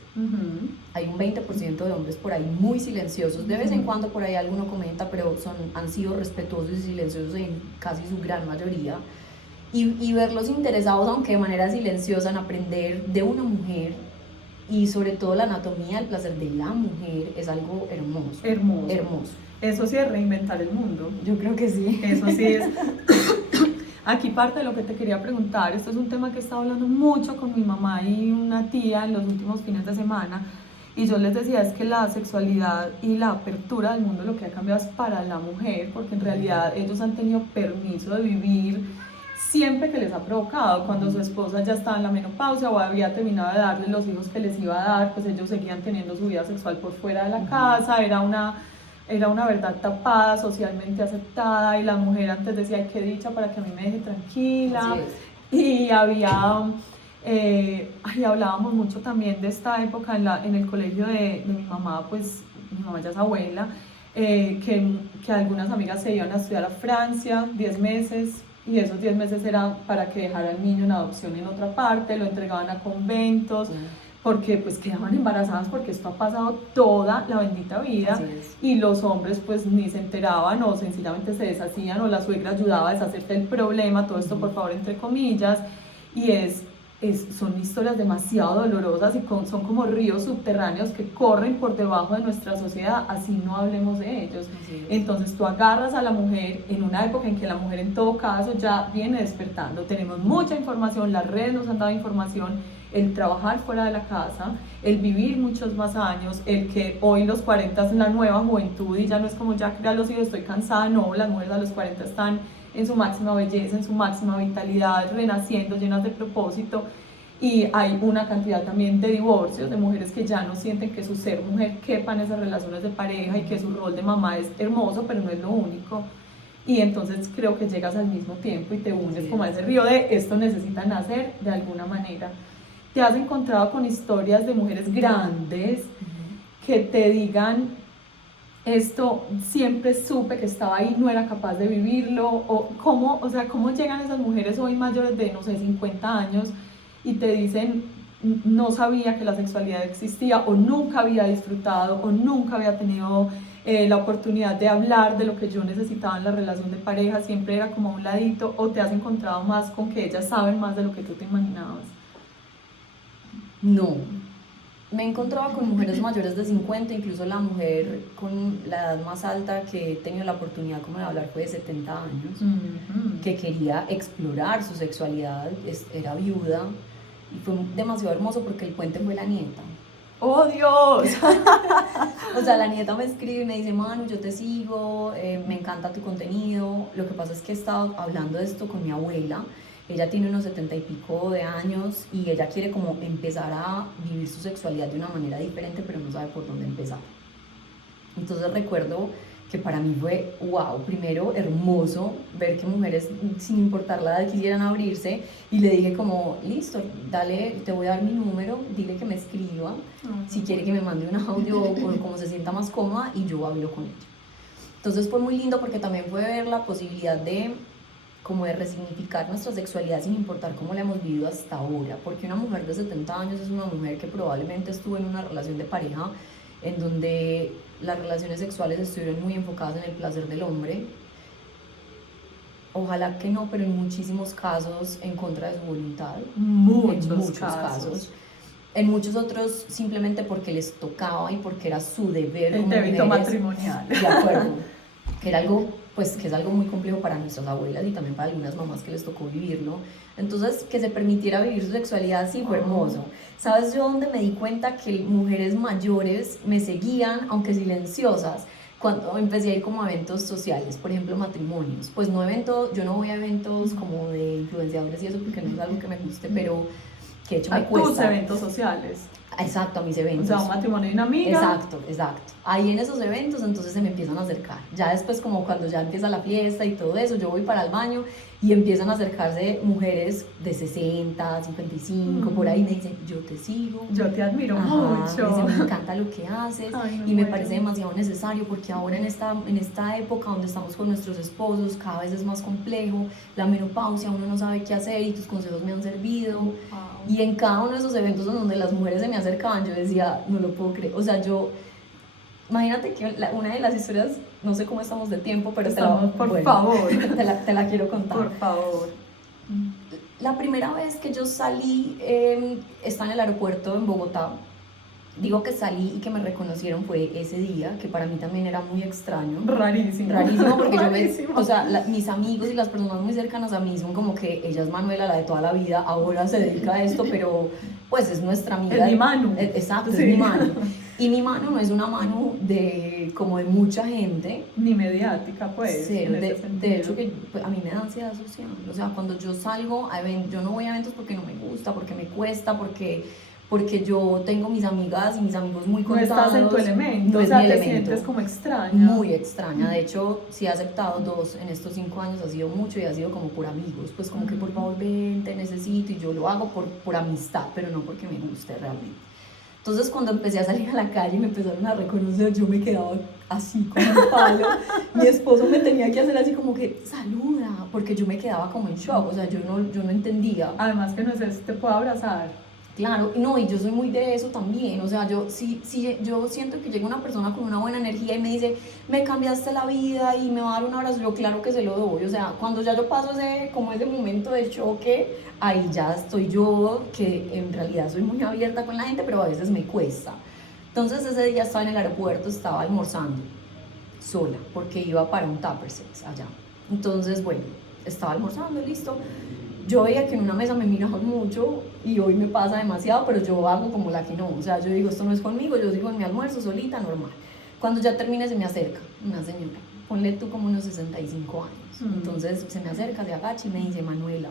Hay un 20% de hombres por ahí muy silenciosos, de vez en cuando por ahí alguno comenta, pero han sido respetuosos y silenciosos en casi su gran mayoría, y verlos interesados, aunque de manera silenciosa, en aprender de una mujer y sobre todo la anatomía, el placer de la mujer, es algo hermoso. Hermoso. Eso sí es reinventar el mundo. Yo creo que sí. Eso sí es. Aquí parte de lo que te quería preguntar, esto es un tema que he estado hablando mucho con mi mamá y una tía en los últimos fines de semana, y yo les decía, es que la sexualidad y la apertura del mundo lo que ha cambiado es para la mujer, porque en realidad ellos han tenido permiso de vivir siempre que les ha provocado. Cuando su esposa ya estaba en la menopausia o había terminado de darle los hijos que les iba a dar, pues ellos seguían teniendo su vida sexual por fuera de la casa, era una verdad tapada, socialmente aceptada, y la mujer antes decía, ay, qué dicha para que a mí me deje tranquila. Y hablábamos mucho también de esta época en el colegio de mi mamá, pues mi mamá ya es abuela, que algunas amigas se iban a estudiar a Francia 10 meses, y esos 10 meses era para que dejara al niño en adopción en otra parte, lo entregaban a conventos, porque pues quedaban embarazadas, porque esto ha pasado toda la bendita vida, y los hombres pues ni se enteraban o sencillamente se deshacían, o la suegra ayudaba a deshacerse del problema, todo esto por favor entre comillas, y son historias demasiado dolorosas y son como ríos subterráneos que corren por debajo de nuestra sociedad, así no hablemos de ellos. Entonces tú agarras a la mujer en una época en que la mujer en todo caso ya viene despertando, tenemos mucha información, las redes nos han dado información, el trabajar fuera de la casa, el vivir muchos más años, el que hoy los 40 es la nueva juventud y ya no es como ya los hijos, estoy cansada, no, las mujeres a los 40 están en su máxima belleza, en su máxima vitalidad, renaciendo, llenas de propósito, y hay una cantidad también de divorcios, de mujeres que ya no sienten que su ser mujer quepa en esas relaciones de pareja y que su rol de mamá es hermoso, pero no es lo único. Y entonces creo que llegas al mismo tiempo y te unes como a ese río de esto necesita nacer de alguna manera. ¿Te has encontrado con historias de mujeres grandes que te digan, esto siempre supe que estaba ahí, no era capaz de vivirlo? O cómo llegan esas mujeres hoy mayores de, no sé, 50 años y te dicen, no sabía que la sexualidad existía, o nunca había disfrutado, o nunca había tenido la oportunidad de hablar de lo que yo necesitaba en la relación de pareja, siempre era como a un ladito? ¿O te has encontrado más con que ellas saben más de lo que tú te imaginabas? No, me he encontrado con mujeres mayores de 50, incluso la mujer con la edad más alta que he tenido la oportunidad como de hablar fue de 70 años, que quería explorar su sexualidad, era viuda, y fue demasiado hermoso porque el puente fue la nieta. ¡Oh, Dios! O sea, la nieta me escribe y me dice, Manu, yo te sigo, me encanta tu contenido. Lo que pasa es que he estado hablando de esto con mi abuela. Ella tiene unos 70 y pico de años y ella quiere como empezar a vivir su sexualidad de una manera diferente, pero no sabe por dónde empezar. Entonces recuerdo que para mí fue, wow, primero hermoso ver que mujeres, sin importar la edad, quisieran abrirse, y le dije como, listo, dale, te voy a dar mi número, dile que me escriba, si quiere que me mande un audio o como se sienta más cómoda, y yo hablo con ella. Entonces fue muy lindo porque también fue ver la posibilidad de como de resignificar nuestra sexualidad sin importar cómo la hemos vivido hasta ahora, porque una mujer de 70 años es una mujer que probablemente estuvo en una relación de pareja en donde las relaciones sexuales estuvieron muy enfocadas en el placer del hombre, ojalá que no, pero en muchísimos casos en contra de su voluntad, muchos casos. En muchos otros simplemente porque les tocaba y porque era su deber el como débito mujeres, matrimonial. de acuerdo, que era algo, pues, que es algo muy complejo para nuestras abuelas y también para algunas mamás que les tocó vivirlo. Entonces, que se permitiera vivir su sexualidad sí fue hermoso. ¿Sabes yo dónde me di cuenta que mujeres mayores me seguían, aunque silenciosas? Cuando empecé a ir como a eventos sociales, por ejemplo matrimonios, pues no eventos, yo no voy a eventos como de influenciadores y eso porque no es algo que me guste, pero que de hecho me cuesta. Tus eventos sociales. Exacto, a mis eventos. O sea, un matrimonio de una amiga. Exacto. Ahí en esos eventos entonces se me empiezan a acercar. Ya después como cuando ya empieza la fiesta y todo eso, yo voy para el baño y empiezan a acercarse mujeres de 60, 55, por ahí, me dicen, yo te sigo. Yo te admiro mucho. Me dicen, me encanta lo que haces. Ay, y me parece demasiado necesario porque ahora en esta época donde estamos con nuestros esposos cada vez es más complejo, la menopausia, uno no sabe qué hacer y tus consejos me han servido. Wow. Y en cada uno de esos eventos donde las mujeres se me acercaban, yo decía, no lo puedo creer. O sea, imagínate que una de las historias, no sé cómo estamos de tiempo, pero por favor. Te la quiero contar. Por favor. La primera vez que yo salí, estaba en el aeropuerto en Bogotá. Digo que salí y que me reconocieron fue ese día, que para mí también era muy extraño. Rarísimo. Rarísimo porque o sea, mis amigos y las personas muy cercanas a mí son como que ella es Manuela, la de toda la vida, ahora se dedica a esto, pero pues es nuestra amiga. Es mi Manu. Exacto, sí. Es mi Manu. Y mi Manu no es una Manu como de mucha gente. Ni mediática, pues. Sí, de hecho que pues, a mí me da ansiedad social. O sea, cuando yo salgo a eventos, yo no voy a eventos porque no me gusta, porque me cuesta, porque yo tengo mis amigas y mis amigos muy contados. No estás en tu elemento, no o sea, te elemento. Sientes como extraña. Muy extraña, de hecho, sí he aceptado 2 en estos 5 años, ha sido mucho y ha sido como por amigos, pues como que por favor ven, te necesito, y yo lo hago por amistad, pero no porque me guste realmente. Entonces cuando empecé a salir a la calle y me empezaron a reconocer, yo me quedaba así como un palo. Mi esposo me tenía que hacer así como que saluda, porque yo me quedaba como en shock, o sea, yo no entendía. Además que no sé si te puedo abrazar. Claro, no, y yo soy muy de eso también, o sea, yo siento que llega una persona con una buena energía y me dice, me cambiaste la vida y me va a dar un abrazo, yo claro que se lo doy, o sea, cuando ya yo paso ese momento de choque, ahí ya estoy yo, que en realidad soy muy abierta con la gente, pero a veces me cuesta. Entonces ese día estaba en el aeropuerto, estaba almorzando, sola, porque iba para un tupper sex allá. Entonces, bueno, estaba almorzando, listo. Yo veía que en una mesa me miraban mucho y hoy me pasa demasiado, pero yo hago como la que no, o sea, yo digo, esto no es conmigo, yo sigo en mi almuerzo solita, normal. Cuando ya termine se me acerca una señora, ponle tú como unos 65 años, entonces se me acerca, se agacha y me dice, Manuela,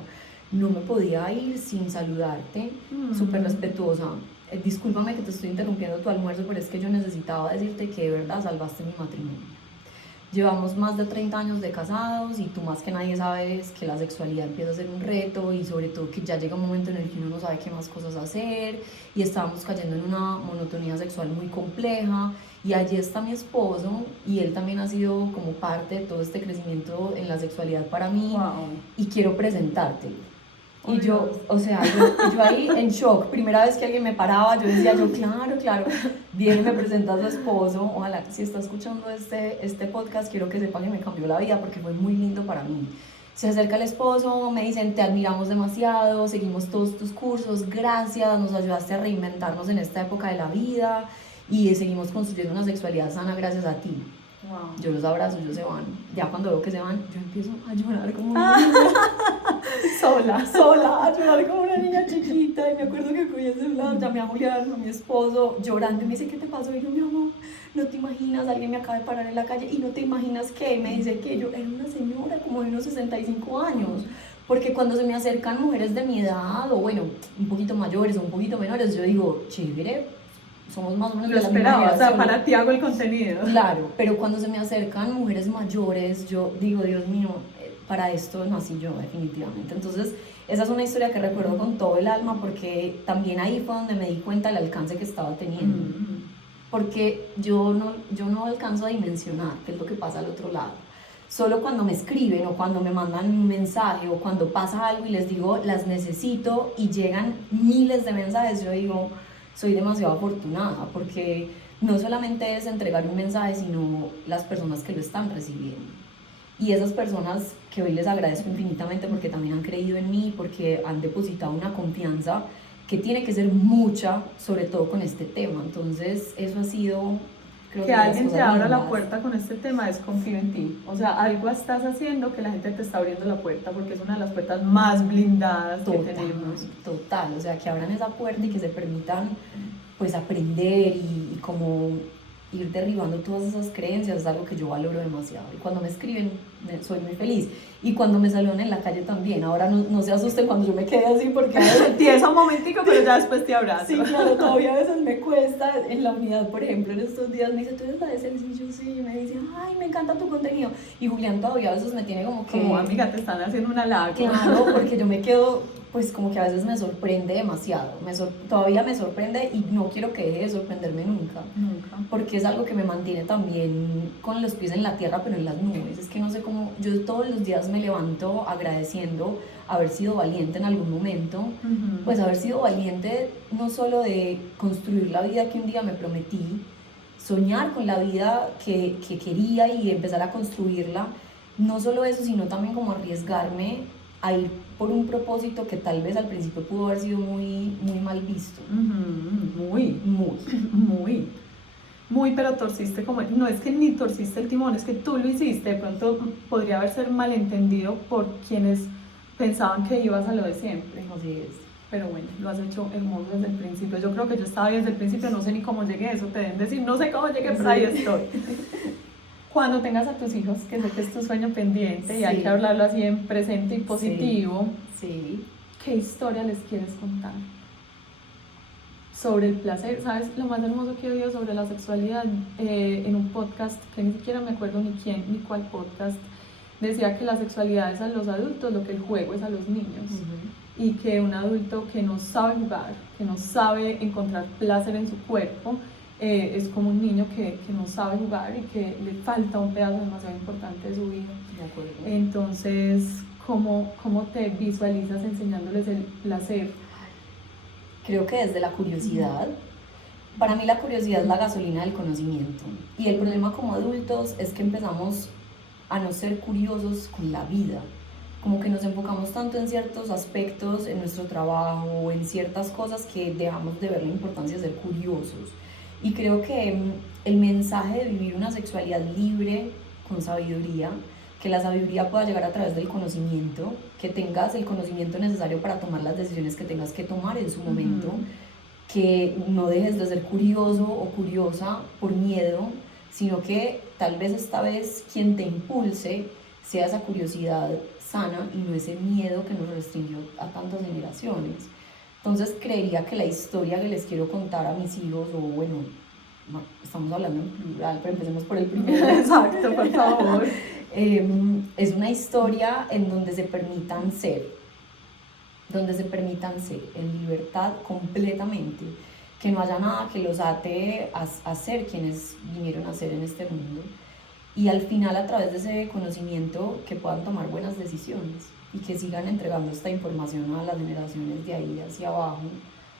no me podía ir sin saludarte, súper respetuosa, discúlpame que te estoy interrumpiendo tu almuerzo, pero es que yo necesitaba decirte que de verdad salvaste mi matrimonio. Llevamos más de 30 años de casados y tú más que nadie sabes que la sexualidad empieza a ser un reto y sobre todo que ya llega un momento en el que uno no sabe qué más cosas hacer y estábamos cayendo en una monotonía sexual muy compleja y allí está mi esposo y él también ha sido como parte de todo este crecimiento en la sexualidad para mí. Wow. Y quiero presentártelo. Oh, Y yo, Dios. o sea, yo ahí en shock, primera vez que alguien me paraba, yo decía, claro, viene y me presenta a su esposo, ojalá si está escuchando este podcast, quiero que sepa que me cambió la vida porque fue muy lindo para mí. Se acerca el esposo, me dicen, te admiramos demasiado, seguimos todos tus cursos, gracias, nos ayudaste a reinventarnos en esta época de la vida y seguimos construyendo una sexualidad sana gracias a ti. Wow. Yo los abrazo, ellos se van. Ya cuando veo que se van, yo empiezo a llorar como una niña. sola, a llorar como una niña chiquita. Y me acuerdo que cogí el celular, llamé a Julián, a mi esposo, llorando. Y me dice, ¿qué te pasó? Y yo, mi amor, no te imaginas, alguien me acaba de parar en la calle y no te imaginas qué. Y me dice que yo era una señora como de unos 65 años. Porque cuando se me acercan mujeres de mi edad, o bueno, un poquito mayores o un poquito menores, yo digo, chévere, somos más o menos Lo de la misma esperaba, o sea, generación. para ti hago el contenido. Claro, pero cuando se me acercan mujeres mayores, yo digo, Dios mío, para esto nací yo definitivamente. Entonces, esa es una historia que recuerdo con todo el alma porque también ahí fue donde me di cuenta del alcance que estaba teniendo. Porque yo no alcanzo a dimensionar qué es lo que pasa al otro lado. Solo cuando me escriben o cuando me mandan un mensaje o cuando pasa algo y les digo, las necesito y llegan miles de mensajes, yo digo, soy demasiado afortunada porque no solamente es entregar un mensaje, sino las personas que lo están recibiendo. Y esas personas que hoy les agradezco infinitamente porque también han creído en mí, porque han depositado una confianza que tiene que ser mucha, sobre todo con este tema. Entonces, eso ha sido, creo que alguien te abra la lindas. puerta con este tema es confío en ti. O sea, algo estás haciendo que la gente te está abriendo la puerta porque es una de las puertas más blindadas que tenemos. Total, o sea, que abran esa puerta y que se permitan pues aprender y como ir derribando todas esas creencias es algo que yo valoro demasiado. Y cuando me escriben, soy muy feliz. Y cuando me saludan en la calle también. Ahora no se asusten cuando yo me quede así porque... Empieza un momentico, pero ya después te abrazo. Sí, claro, todavía a veces me cuesta. En la unidad, por ejemplo, en estos días me dice, ¿tú eres la de Celsi? Y yo sí, y me dice, ay, me encanta tu contenido. Y Julián todavía a veces me tiene como que... Como amiga, te están haciendo una halago. Claro, porque yo me quedo, pues como que a veces me sorprende demasiado. Todavía me sorprende y no quiero que deje de sorprenderme nunca. Nunca. Porque es algo que me mantiene también con los pies en la tierra, pero en las nubes. Es que no sé cómo, yo todos los días me levanto agradeciendo haber sido valiente en algún momento, pues haber sido valiente no solo de construir la vida que un día me prometí, soñar con la vida que quería y empezar a construirla, no solo eso, sino también como arriesgarme a ir por un propósito que tal vez al principio pudo haber sido muy mal visto. Muy, pero torciste como, no es que ni torciste el timón, es que tú lo hiciste, de pronto podría haber ser malentendido por quienes pensaban que ibas a lo de siempre. Así es. Pero bueno, lo has hecho hermoso desde el principio. Yo creo que yo estaba ahí desde el principio, no sé ni cómo llegué, eso te deben decir, no sé cómo llegué, pero ahí estoy. Cuando tengas a tus hijos, que sé que es tu sueño pendiente y hay que hablarlo así en presente y positivo, sí. ¿Qué historia les quieres contar? Sobre el placer, ¿sabes? Lo más hermoso que he oído sobre la sexualidad en un podcast, que ni siquiera me acuerdo ni quién, ni cuál podcast, decía que la sexualidad es a los adultos lo que el juego es a los niños. Y que un adulto que no sabe jugar, que no sabe encontrar placer en su cuerpo, es como un niño que no sabe jugar y que le falta un pedazo demasiado importante de su vida. De acuerdo. Entonces, ¿cómo te visualizas enseñándoles el placer? Creo que desde la curiosidad. Para mí la curiosidad es la gasolina del conocimiento. Y el problema como adultos es que empezamos a no ser curiosos con la vida. Como que nos enfocamos tanto en ciertos aspectos, en nuestro trabajo o en ciertas cosas que dejamos de ver la importancia de ser curiosos. Y creo que el mensaje de vivir una sexualidad libre, con sabiduría, que la sabiduría pueda llegar a través del conocimiento, que tengas el conocimiento necesario para tomar las decisiones que tengas que tomar en su momento, que no dejes de ser curioso o curiosa por miedo, sino que tal vez esta vez quien te impulse sea esa curiosidad sana y no ese miedo que nos restringió a tantas generaciones. Entonces creería que la historia que les quiero contar a mis hijos, o bueno, bueno, estamos hablando en plural, pero empecemos por el primero. Exacto, por favor. Es una historia en donde se permitan ser en libertad completamente, que no haya nada que los ate a ser quienes vinieron a ser en este mundo, y al final a través de ese conocimiento que puedan tomar buenas decisiones y que sigan entregando esta información a las generaciones de ahí hacia abajo,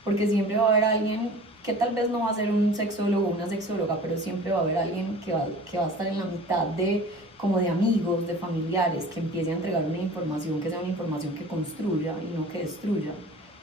porque siempre va a haber alguien que tal vez no va a ser un sexólogo o una sexóloga, pero siempre va a haber alguien que va a estar en la mitad como de amigos, de familiares, que empiece a entregar una información que sea una información que construya y no que destruya,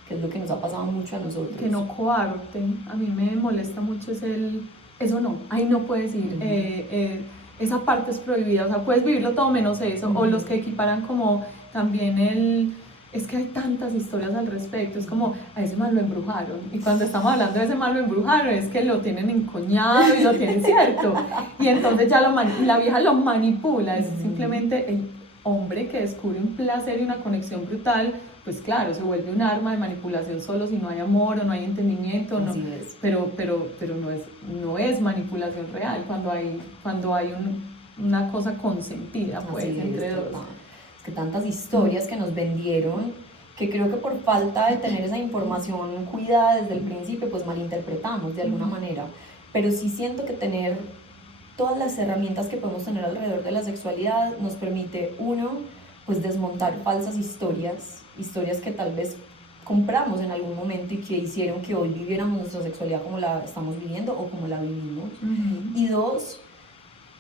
que es lo que nos ha pasado mucho a nosotros. Que no coarte. A mí me molesta mucho eso no, ahí no puedes ir. Esa parte es prohibida, o sea, puedes vivirlo todo menos eso. O los que equiparan como también es que hay tantas historias al respecto, es como a ese mal lo embrujaron, y cuando estamos hablando de ese mal lo embrujaron es que lo tienen encoñado y lo tienen cierto, y entonces ya la vieja lo manipula, es simplemente el hombre que descubre un placer y una conexión brutal, pues claro, se vuelve un arma de manipulación solo si no hay amor o no hay entendimiento, no, pero no es manipulación real cuando hay una cosa consentida, pues, entre dos. Que tantas historias que nos vendieron, que creo que por falta de tener esa información cuidada desde el principio, pues malinterpretamos de alguna manera, pero sí siento que tener todas las herramientas que podemos tener alrededor de la sexualidad nos permite, uno, pues desmontar falsas historias que tal vez compramos en algún momento y que hicieron que hoy viviéramos nuestra sexualidad como la estamos viviendo o como la vivimos, y dos,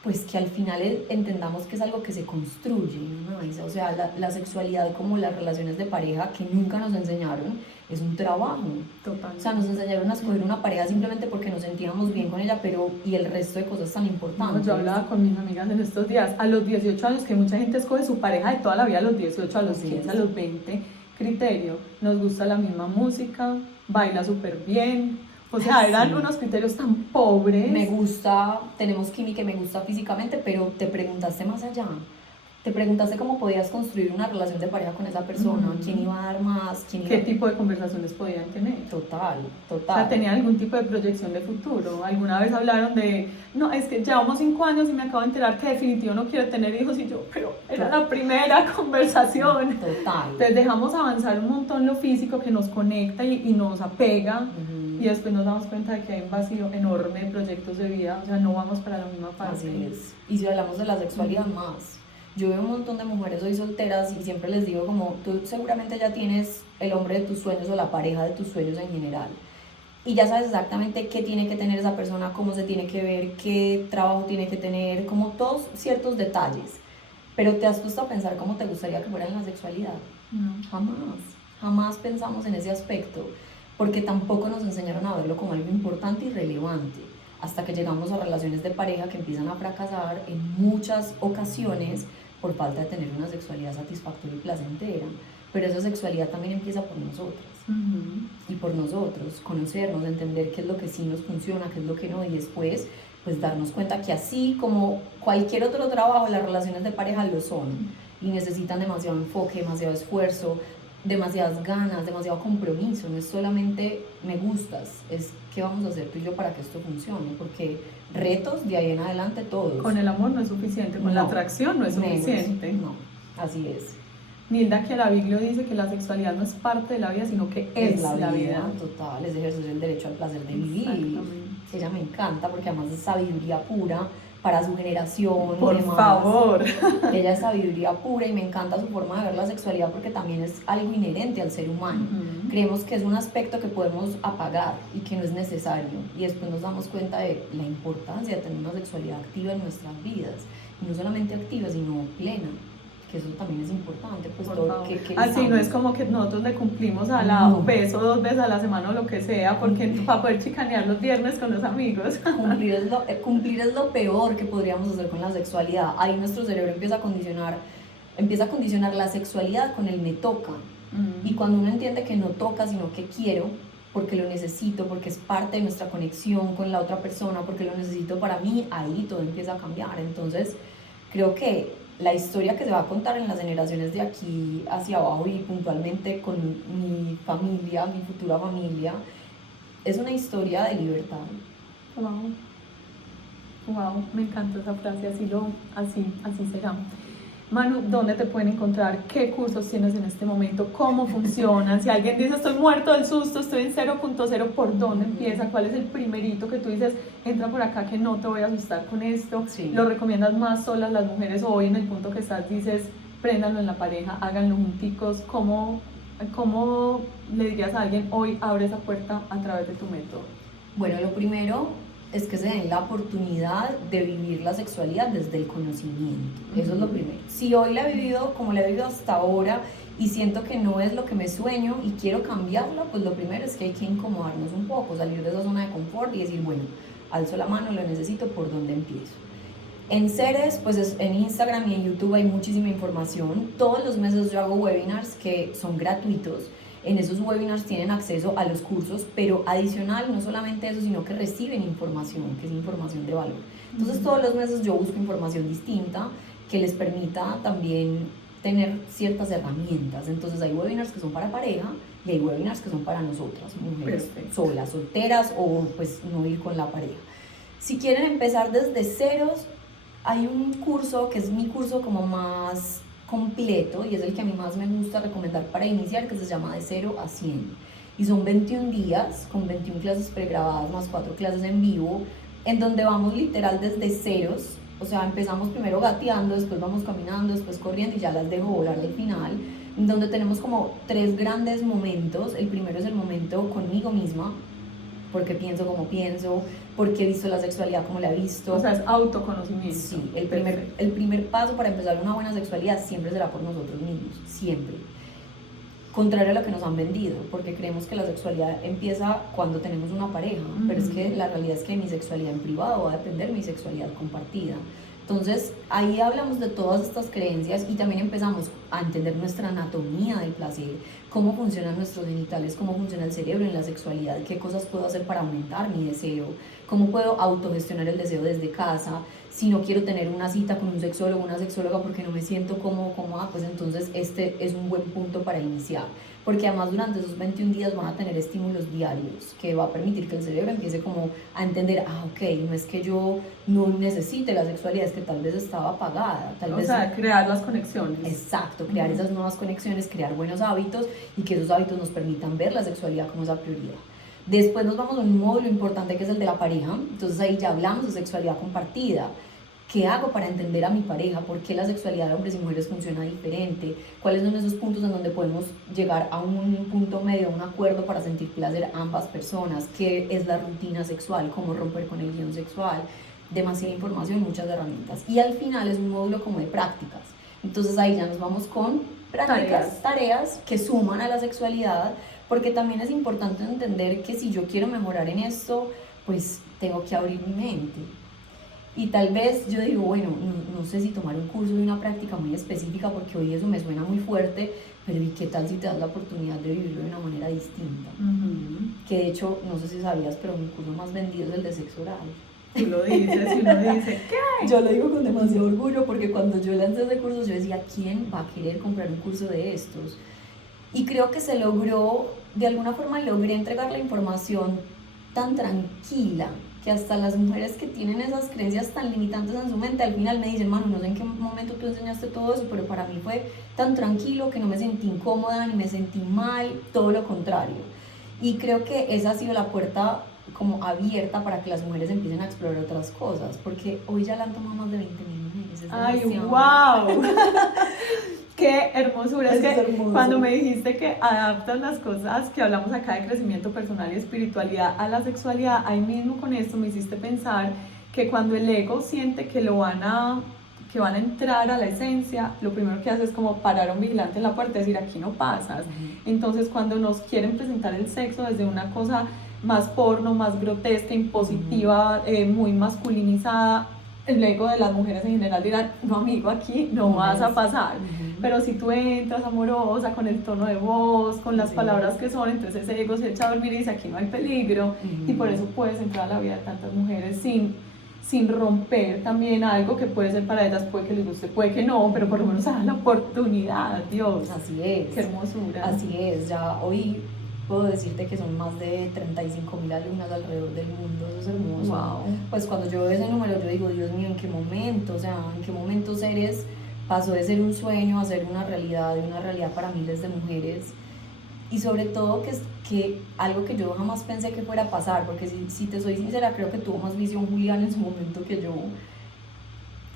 pues que al final entendamos que es algo que se construye, ¿no? O sea, la sexualidad como las relaciones de pareja que nunca nos enseñaron es un trabajo. Total. O sea, nos enseñaron a escoger una pareja simplemente porque nos sentíamos bien con ella, pero y el resto de cosas tan importantes. No, yo hablaba con mis amigas en estos días, a los 18 años, que mucha gente escoge su pareja de toda la vida a los 18, a los 15, a los 20, criterio, nos gusta la misma música, baila súper bien. O sea, eran unos criterios tan pobres. Me gusta, tenemos química, me gusta físicamente, pero te preguntaste más allá. Te preguntaste cómo podías construir una relación de pareja con esa persona, quién iba a dar más, qué tipo de conversaciones podían tener. Total. O sea, tenían algún tipo de proyección de futuro. Alguna vez hablaron de, no, es que llevamos 5 años y me acabo de enterar que definitivo no quiero tener hijos, y yo, pero era la primera conversación. Total. Entonces dejamos avanzar un montón lo físico que nos conecta y nos apega. Y después nos damos cuenta de que hay un vacío enorme de proyectos de vida, o sea, no vamos para la misma parte. Así es. Y si hablamos de la sexualidad más, yo veo un montón de mujeres hoy solteras y siempre les digo como, tú seguramente ya tienes el hombre de tus sueños o la pareja de tus sueños en general, y ya sabes exactamente qué tiene que tener esa persona, cómo se tiene que ver, qué trabajo tiene que tener, como todos ciertos detalles, pero ¿te has puesto a pensar cómo te gustaría que fuera en la sexualidad? No. Jamás pensamos en ese aspecto, porque tampoco nos enseñaron a verlo como algo importante y relevante, hasta que llegamos a relaciones de pareja que empiezan a fracasar en muchas ocasiones por falta de tener una sexualidad satisfactoria y placentera. Pero esa sexualidad también empieza por nosotras, y por nosotros, conocernos, entender qué es lo que sí nos funciona, qué es lo que no, y después pues darnos cuenta que así como cualquier otro trabajo, las relaciones de pareja lo son, y necesitan demasiado enfoque, demasiado esfuerzo, demasiadas ganas, demasiado compromiso. No es solamente me gustas, es qué vamos a hacer tú y yo para que esto funcione, porque retos de ahí en adelante todos. Con el amor no es suficiente, con la atracción no es suficiente. No, así es. Nilda Chiaraviglio dice que la sexualidad no es parte de la vida, sino que es la vida. Total, es ejercer el derecho al placer de vivir. Ella me encanta porque además es sabiduría pura para su generación. Por favor. Ella es sabiduría pura y me encanta su forma de ver la sexualidad porque también es algo inherente al ser humano. Creemos que es un aspecto que podemos apagar y que no es necesario, y después nos damos cuenta de la importancia de tener una sexualidad activa en nuestras vidas, y no solamente activa sino plena, que eso también es importante, pues todo que así no es como que nosotros le cumplimos a la un beso 2 veces a la semana o lo que sea, porque para poder chicanear los viernes con los amigos. Cumplir es lo peor que podríamos hacer con la sexualidad. Ahí nuestro cerebro empieza a condicionar la sexualidad con el me toca, y cuando uno entiende que no toca sino que quiero, porque lo necesito, porque es parte de nuestra conexión con la otra persona, porque lo necesito para mí, ahí todo empieza a cambiar. Entonces creo que la historia que se va a contar en las generaciones de aquí hacia abajo, y puntualmente con mi familia, mi futura familia, es una historia de libertad. Wow. Wow, me encanta esa frase, así será. Manu, ¿dónde te pueden encontrar? ¿Qué cursos tienes en este momento? ¿Cómo funcionan? Si alguien dice, estoy muerto del susto, estoy en 0.0, ¿por dónde empieza? ¿Cuál es el primerito que tú dices, entra por acá que no te voy a asustar con esto? Sí. ¿Lo recomiendas más solas las mujeres o hoy en el punto que estás dices, préndanlo en la pareja, háganlo junticos? ¿Cómo le dirías a alguien, hoy abre esa puerta a través de tu método? Bueno, lo primero es que se den la oportunidad de vivir la sexualidad desde el conocimiento. Eso es lo primero. Si hoy la he vivido como la he vivido hasta ahora y siento que no es lo que me sueño y quiero cambiarla, pues lo primero es que hay que incomodarnos un poco, salir de esa zona de confort y decir, bueno, alzo la mano, lo necesito, ¿por dónde empiezo? En Ceres, pues en Instagram y en YouTube hay muchísima información. Todos los meses yo hago webinars que son gratuitos. En esos webinars tienen acceso a los cursos, pero adicional, no solamente eso, sino que reciben información, que es información de valor. Entonces, todos los meses yo busco información distinta que les permita también tener ciertas herramientas. Entonces, hay webinars que son para pareja y hay webinars que son para nosotras, mujeres solas, solteras o pues no ir con la pareja. Si quieren empezar desde ceros, hay un curso que es mi curso como más completo y es el que a mí más me gusta recomendar para iniciar, que se llama De 0 a 100 y son 21 días con 21 clases pregrabadas más 4 clases en vivo, en donde vamos literal desde ceros, o sea, empezamos primero gateando, después vamos caminando, después corriendo y ya las dejo volar al final, donde tenemos como 3 grandes momentos. El primero es el momento conmigo misma, porque pienso como pienso, porque he visto la sexualidad como la he visto. O sea, es autoconocimiento. Sí, el primer paso para empezar una buena sexualidad siempre será por nosotros mismos, siempre. Contrario a lo que nos han vendido, porque creemos que la sexualidad empieza cuando tenemos una pareja, pero es que la realidad es que mi sexualidad en privado va a depender de mi sexualidad compartida. Entonces, ahí hablamos de todas estas creencias y también empezamos a entender nuestra anatomía del placer, cómo funcionan nuestros genitales, cómo funciona el cerebro en la sexualidad, qué cosas puedo hacer para aumentar mi deseo, cómo puedo autogestionar el deseo desde casa, si no quiero tener una cita con un sexólogo o una sexóloga porque no me siento cómoda, pues entonces este es un buen punto para iniciar. Porque además durante esos 21 días van a tener estímulos diarios que va a permitir que el cerebro empiece como a entender, ok, no es que yo no necesite la sexualidad, es que tal vez estaba apagada. O sea, crear las conexiones. Exacto, crear esas nuevas conexiones, crear buenos hábitos y que esos hábitos nos permitan ver la sexualidad como esa prioridad. Después nos vamos a un módulo importante que es el de la pareja, entonces ahí ya hablamos de sexualidad compartida. ¿Qué hago para entender a mi pareja? ¿Por qué la sexualidad de hombres y mujeres funciona diferente? ¿Cuáles son esos puntos en donde podemos llegar a un punto medio, a un acuerdo para sentir placer ambas personas? ¿Qué es la rutina sexual? ¿Cómo romper con el guión sexual? Demasiada información, muchas herramientas. Y al final es un módulo como de prácticas. Entonces ahí ya nos vamos con prácticas, tareas que suman a la sexualidad, porque también es importante entender que si yo quiero mejorar en esto, pues tengo que abrir mi mente. Y tal vez yo digo, bueno, no sé si tomar un curso de una práctica muy específica porque hoy eso me suena muy fuerte, pero ¿y qué tal si te das la oportunidad de vivirlo de una manera distinta? Que de hecho, no sé si sabías, pero mi curso más vendido es el de sexo oral. Tú lo dices y uno dice, ¿qué? Yo lo digo con demasiado orgullo porque cuando yo lancé ese curso yo decía, ¿quién va a querer comprar un curso de estos? Y creo que se logró, de alguna forma logré entregar la información tan tranquila que hasta las mujeres que tienen esas creencias tan limitantes en su mente al final me dicen, Manu, no sé en qué momento tú enseñaste todo eso, pero para mí fue tan tranquilo que no me sentí incómoda ni me sentí mal, todo lo contrario. Y creo que esa ha sido la puerta como abierta para que las mujeres empiecen a explorar otras cosas, porque hoy ya la han tomado más de 20.000 mujeres. ¡Ay, wow! ¡Qué hermosura! Es que hermoso. Cuando me dijiste que adaptas las cosas que hablamos acá de crecimiento personal y espiritualidad a la sexualidad, ahí mismo con esto me hiciste pensar que cuando el ego siente que van a entrar a la esencia, lo primero que hace es como parar a un vigilante en la puerta y decir, aquí no pasas. Entonces, cuando nos quieren presentar el sexo desde una cosa más porno, más grotesca, impositiva, muy masculinizada, el ego de las mujeres en general dirán, no amigo, aquí no vas a pasar. Pero si tú entras amorosa, con el tono de voz, con las palabras que son, entonces ese ego se echa a dormir y dice, aquí no hay peligro. Y por eso puedes entrar a la vida de tantas mujeres sin romper también algo que puede ser para ellas, puede que les guste, puede que no, pero por lo menos hagan la oportunidad, Dios. Así es. Qué hermosura. Así es, ya hoy puedo decirte que son más de 35.000 alumnas alrededor del mundo, eso es hermoso. Wow. Pues cuando yo veo ese número yo digo, Dios mío, ¿en qué momento? O sea, ¿en qué momento Ceres pasó de ser un sueño a ser una realidad, de una realidad para miles de mujeres? Y sobre todo que algo que yo jamás pensé que fuera a pasar, porque si te soy sincera, creo que tuvo más visión Julián en su momento que yo,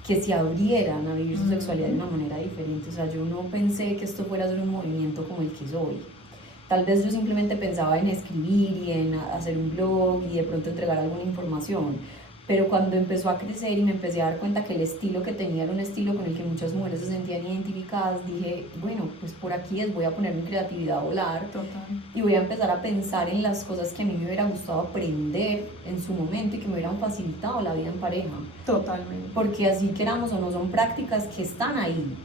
que se abrieran a vivir su sexualidad de una manera diferente. O sea, yo no pensé que esto fuera a ser un movimiento como el que es hoy. Tal vez yo simplemente pensaba en escribir y en hacer un blog y de pronto entregar alguna información, pero cuando empezó a crecer y me empecé a dar cuenta que el estilo que tenía era un estilo con el que muchas mujeres se sentían identificadas, dije, bueno, pues por aquí voy a poner mi creatividad a volar. Total. Y voy a empezar a pensar en las cosas que a mí me hubiera gustado aprender en su momento y que me hubieran facilitado la vida en pareja. Totalmente. Porque así queramos o no, son prácticas que están ahí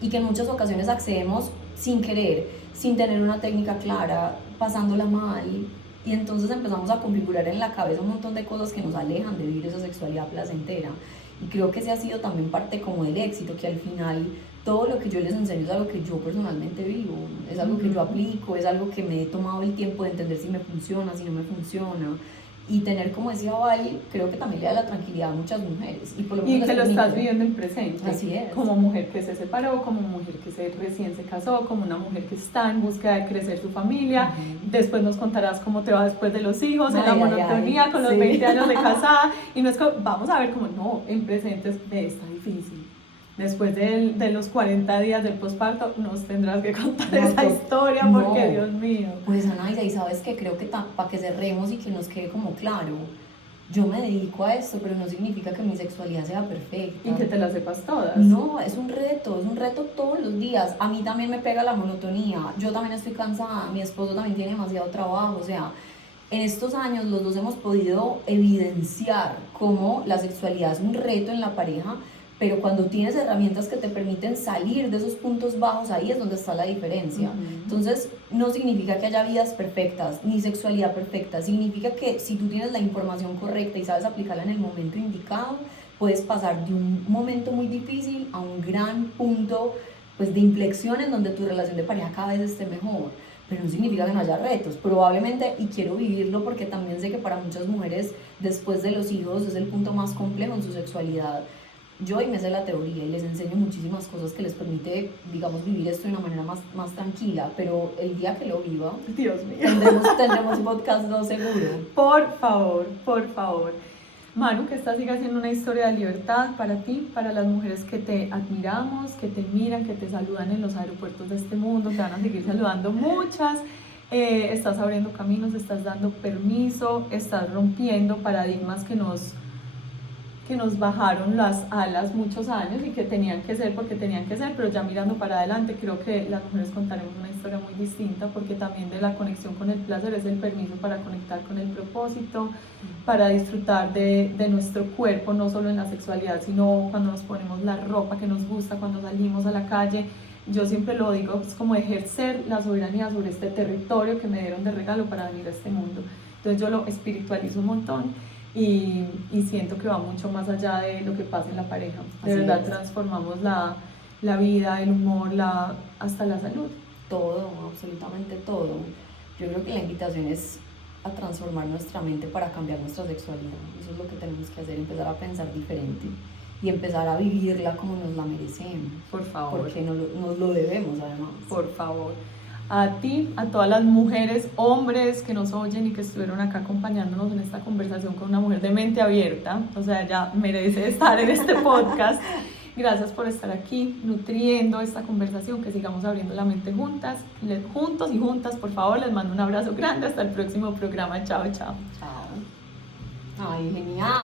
y que en muchas ocasiones accedemos sin querer, sin tener una técnica clara, pasándola mal, y entonces empezamos a configurar en la cabeza un montón de cosas que nos alejan de vivir esa sexualidad placentera. Y creo que ese ha sido también parte como del éxito, que al final todo lo que yo les enseño es algo que yo personalmente vivo, es algo que yo aplico, es algo que me he tomado el tiempo de entender si me funciona, si no me funciona. Y tener, como decía Val, creo que también le da la tranquilidad a muchas mujeres. Y, por lo menos que lo estás viviendo en presente. Así es. Como mujer que se separó, como mujer que recién se casó, como una mujer que está en búsqueda de crecer su familia. Después nos contarás cómo te va después de los hijos, en la monotonía, con los 20 años de casada. Y no es como, vamos a ver cómo, no, en presente está difícil. Después de los 40 días del posparto nos tendrás que contar esa historia porque, Dios mío. Pues Anaida, y sabes que creo que para que cerremos y que nos quede como claro, yo me dedico a esto, pero no significa que mi sexualidad sea perfecta. Y que te la sepas todas. No, es un reto todos los días. A mí también me pega la monotonía, yo también estoy cansada, mi esposo también tiene demasiado trabajo, o sea, en estos años los dos hemos podido evidenciar cómo la sexualidad es un reto en la pareja, pero cuando tienes herramientas que te permiten salir de esos puntos bajos, ahí es donde está la diferencia. Entonces, no significa que haya vidas perfectas, ni sexualidad perfecta, significa que si tú tienes la información correcta y sabes aplicarla en el momento indicado, puedes pasar de un momento muy difícil a un gran punto, pues, de inflexión en donde tu relación de pareja cada vez esté mejor. Pero no significa que no haya retos, probablemente, y quiero vivirlo porque también sé que para muchas mujeres, después de los hijos, es el punto más complejo en su sexualidad. Yo hoy me sé la teoría y les enseño muchísimas cosas que les permite, digamos, vivir esto de una manera más tranquila, pero el día que lo viva, Dios mío, tendremos podcast 2 seguro. Por favor, por favor. Manu, que esta siga siendo una historia de libertad para ti, para las mujeres que te admiramos, que te miran, que te saludan en los aeropuertos de este mundo, te van a seguir saludando muchas. Estás abriendo caminos, estás dando permiso, estás rompiendo paradigmas que nos bajaron las alas muchos años y que tenían que ser porque tenían que ser, pero ya mirando para adelante creo que las mujeres contaremos una historia muy distinta, porque también de la conexión con el placer es el permiso para conectar con el propósito, para disfrutar de nuestro cuerpo, no solo en la sexualidad, sino cuando nos ponemos la ropa que nos gusta, cuando salimos a la calle. Yo siempre lo digo, es como ejercer la soberanía sobre este territorio que me dieron de regalo para venir a este mundo. Entonces yo lo espiritualizo un montón. Y siento que va mucho más allá de lo que pasa en la pareja. De Así verdad es. Transformamos la vida, el humor, hasta la salud. Todo, absolutamente todo. Yo creo que la invitación es a transformar nuestra mente para cambiar nuestra sexualidad. Eso es lo que tenemos que hacer, empezar a pensar diferente y empezar a vivirla como nos la merecemos. Por favor. Porque nos lo debemos además. Por favor. A ti, a todas las mujeres, hombres que nos oyen y que estuvieron acá acompañándonos en esta conversación con una mujer de mente abierta, o sea, ella merece estar en este podcast. Gracias por estar aquí, nutriendo esta conversación, que sigamos abriendo la mente juntos y juntas. Por favor, les mando un abrazo grande, hasta el próximo programa. Chao, chao. Chao. Ay, genial.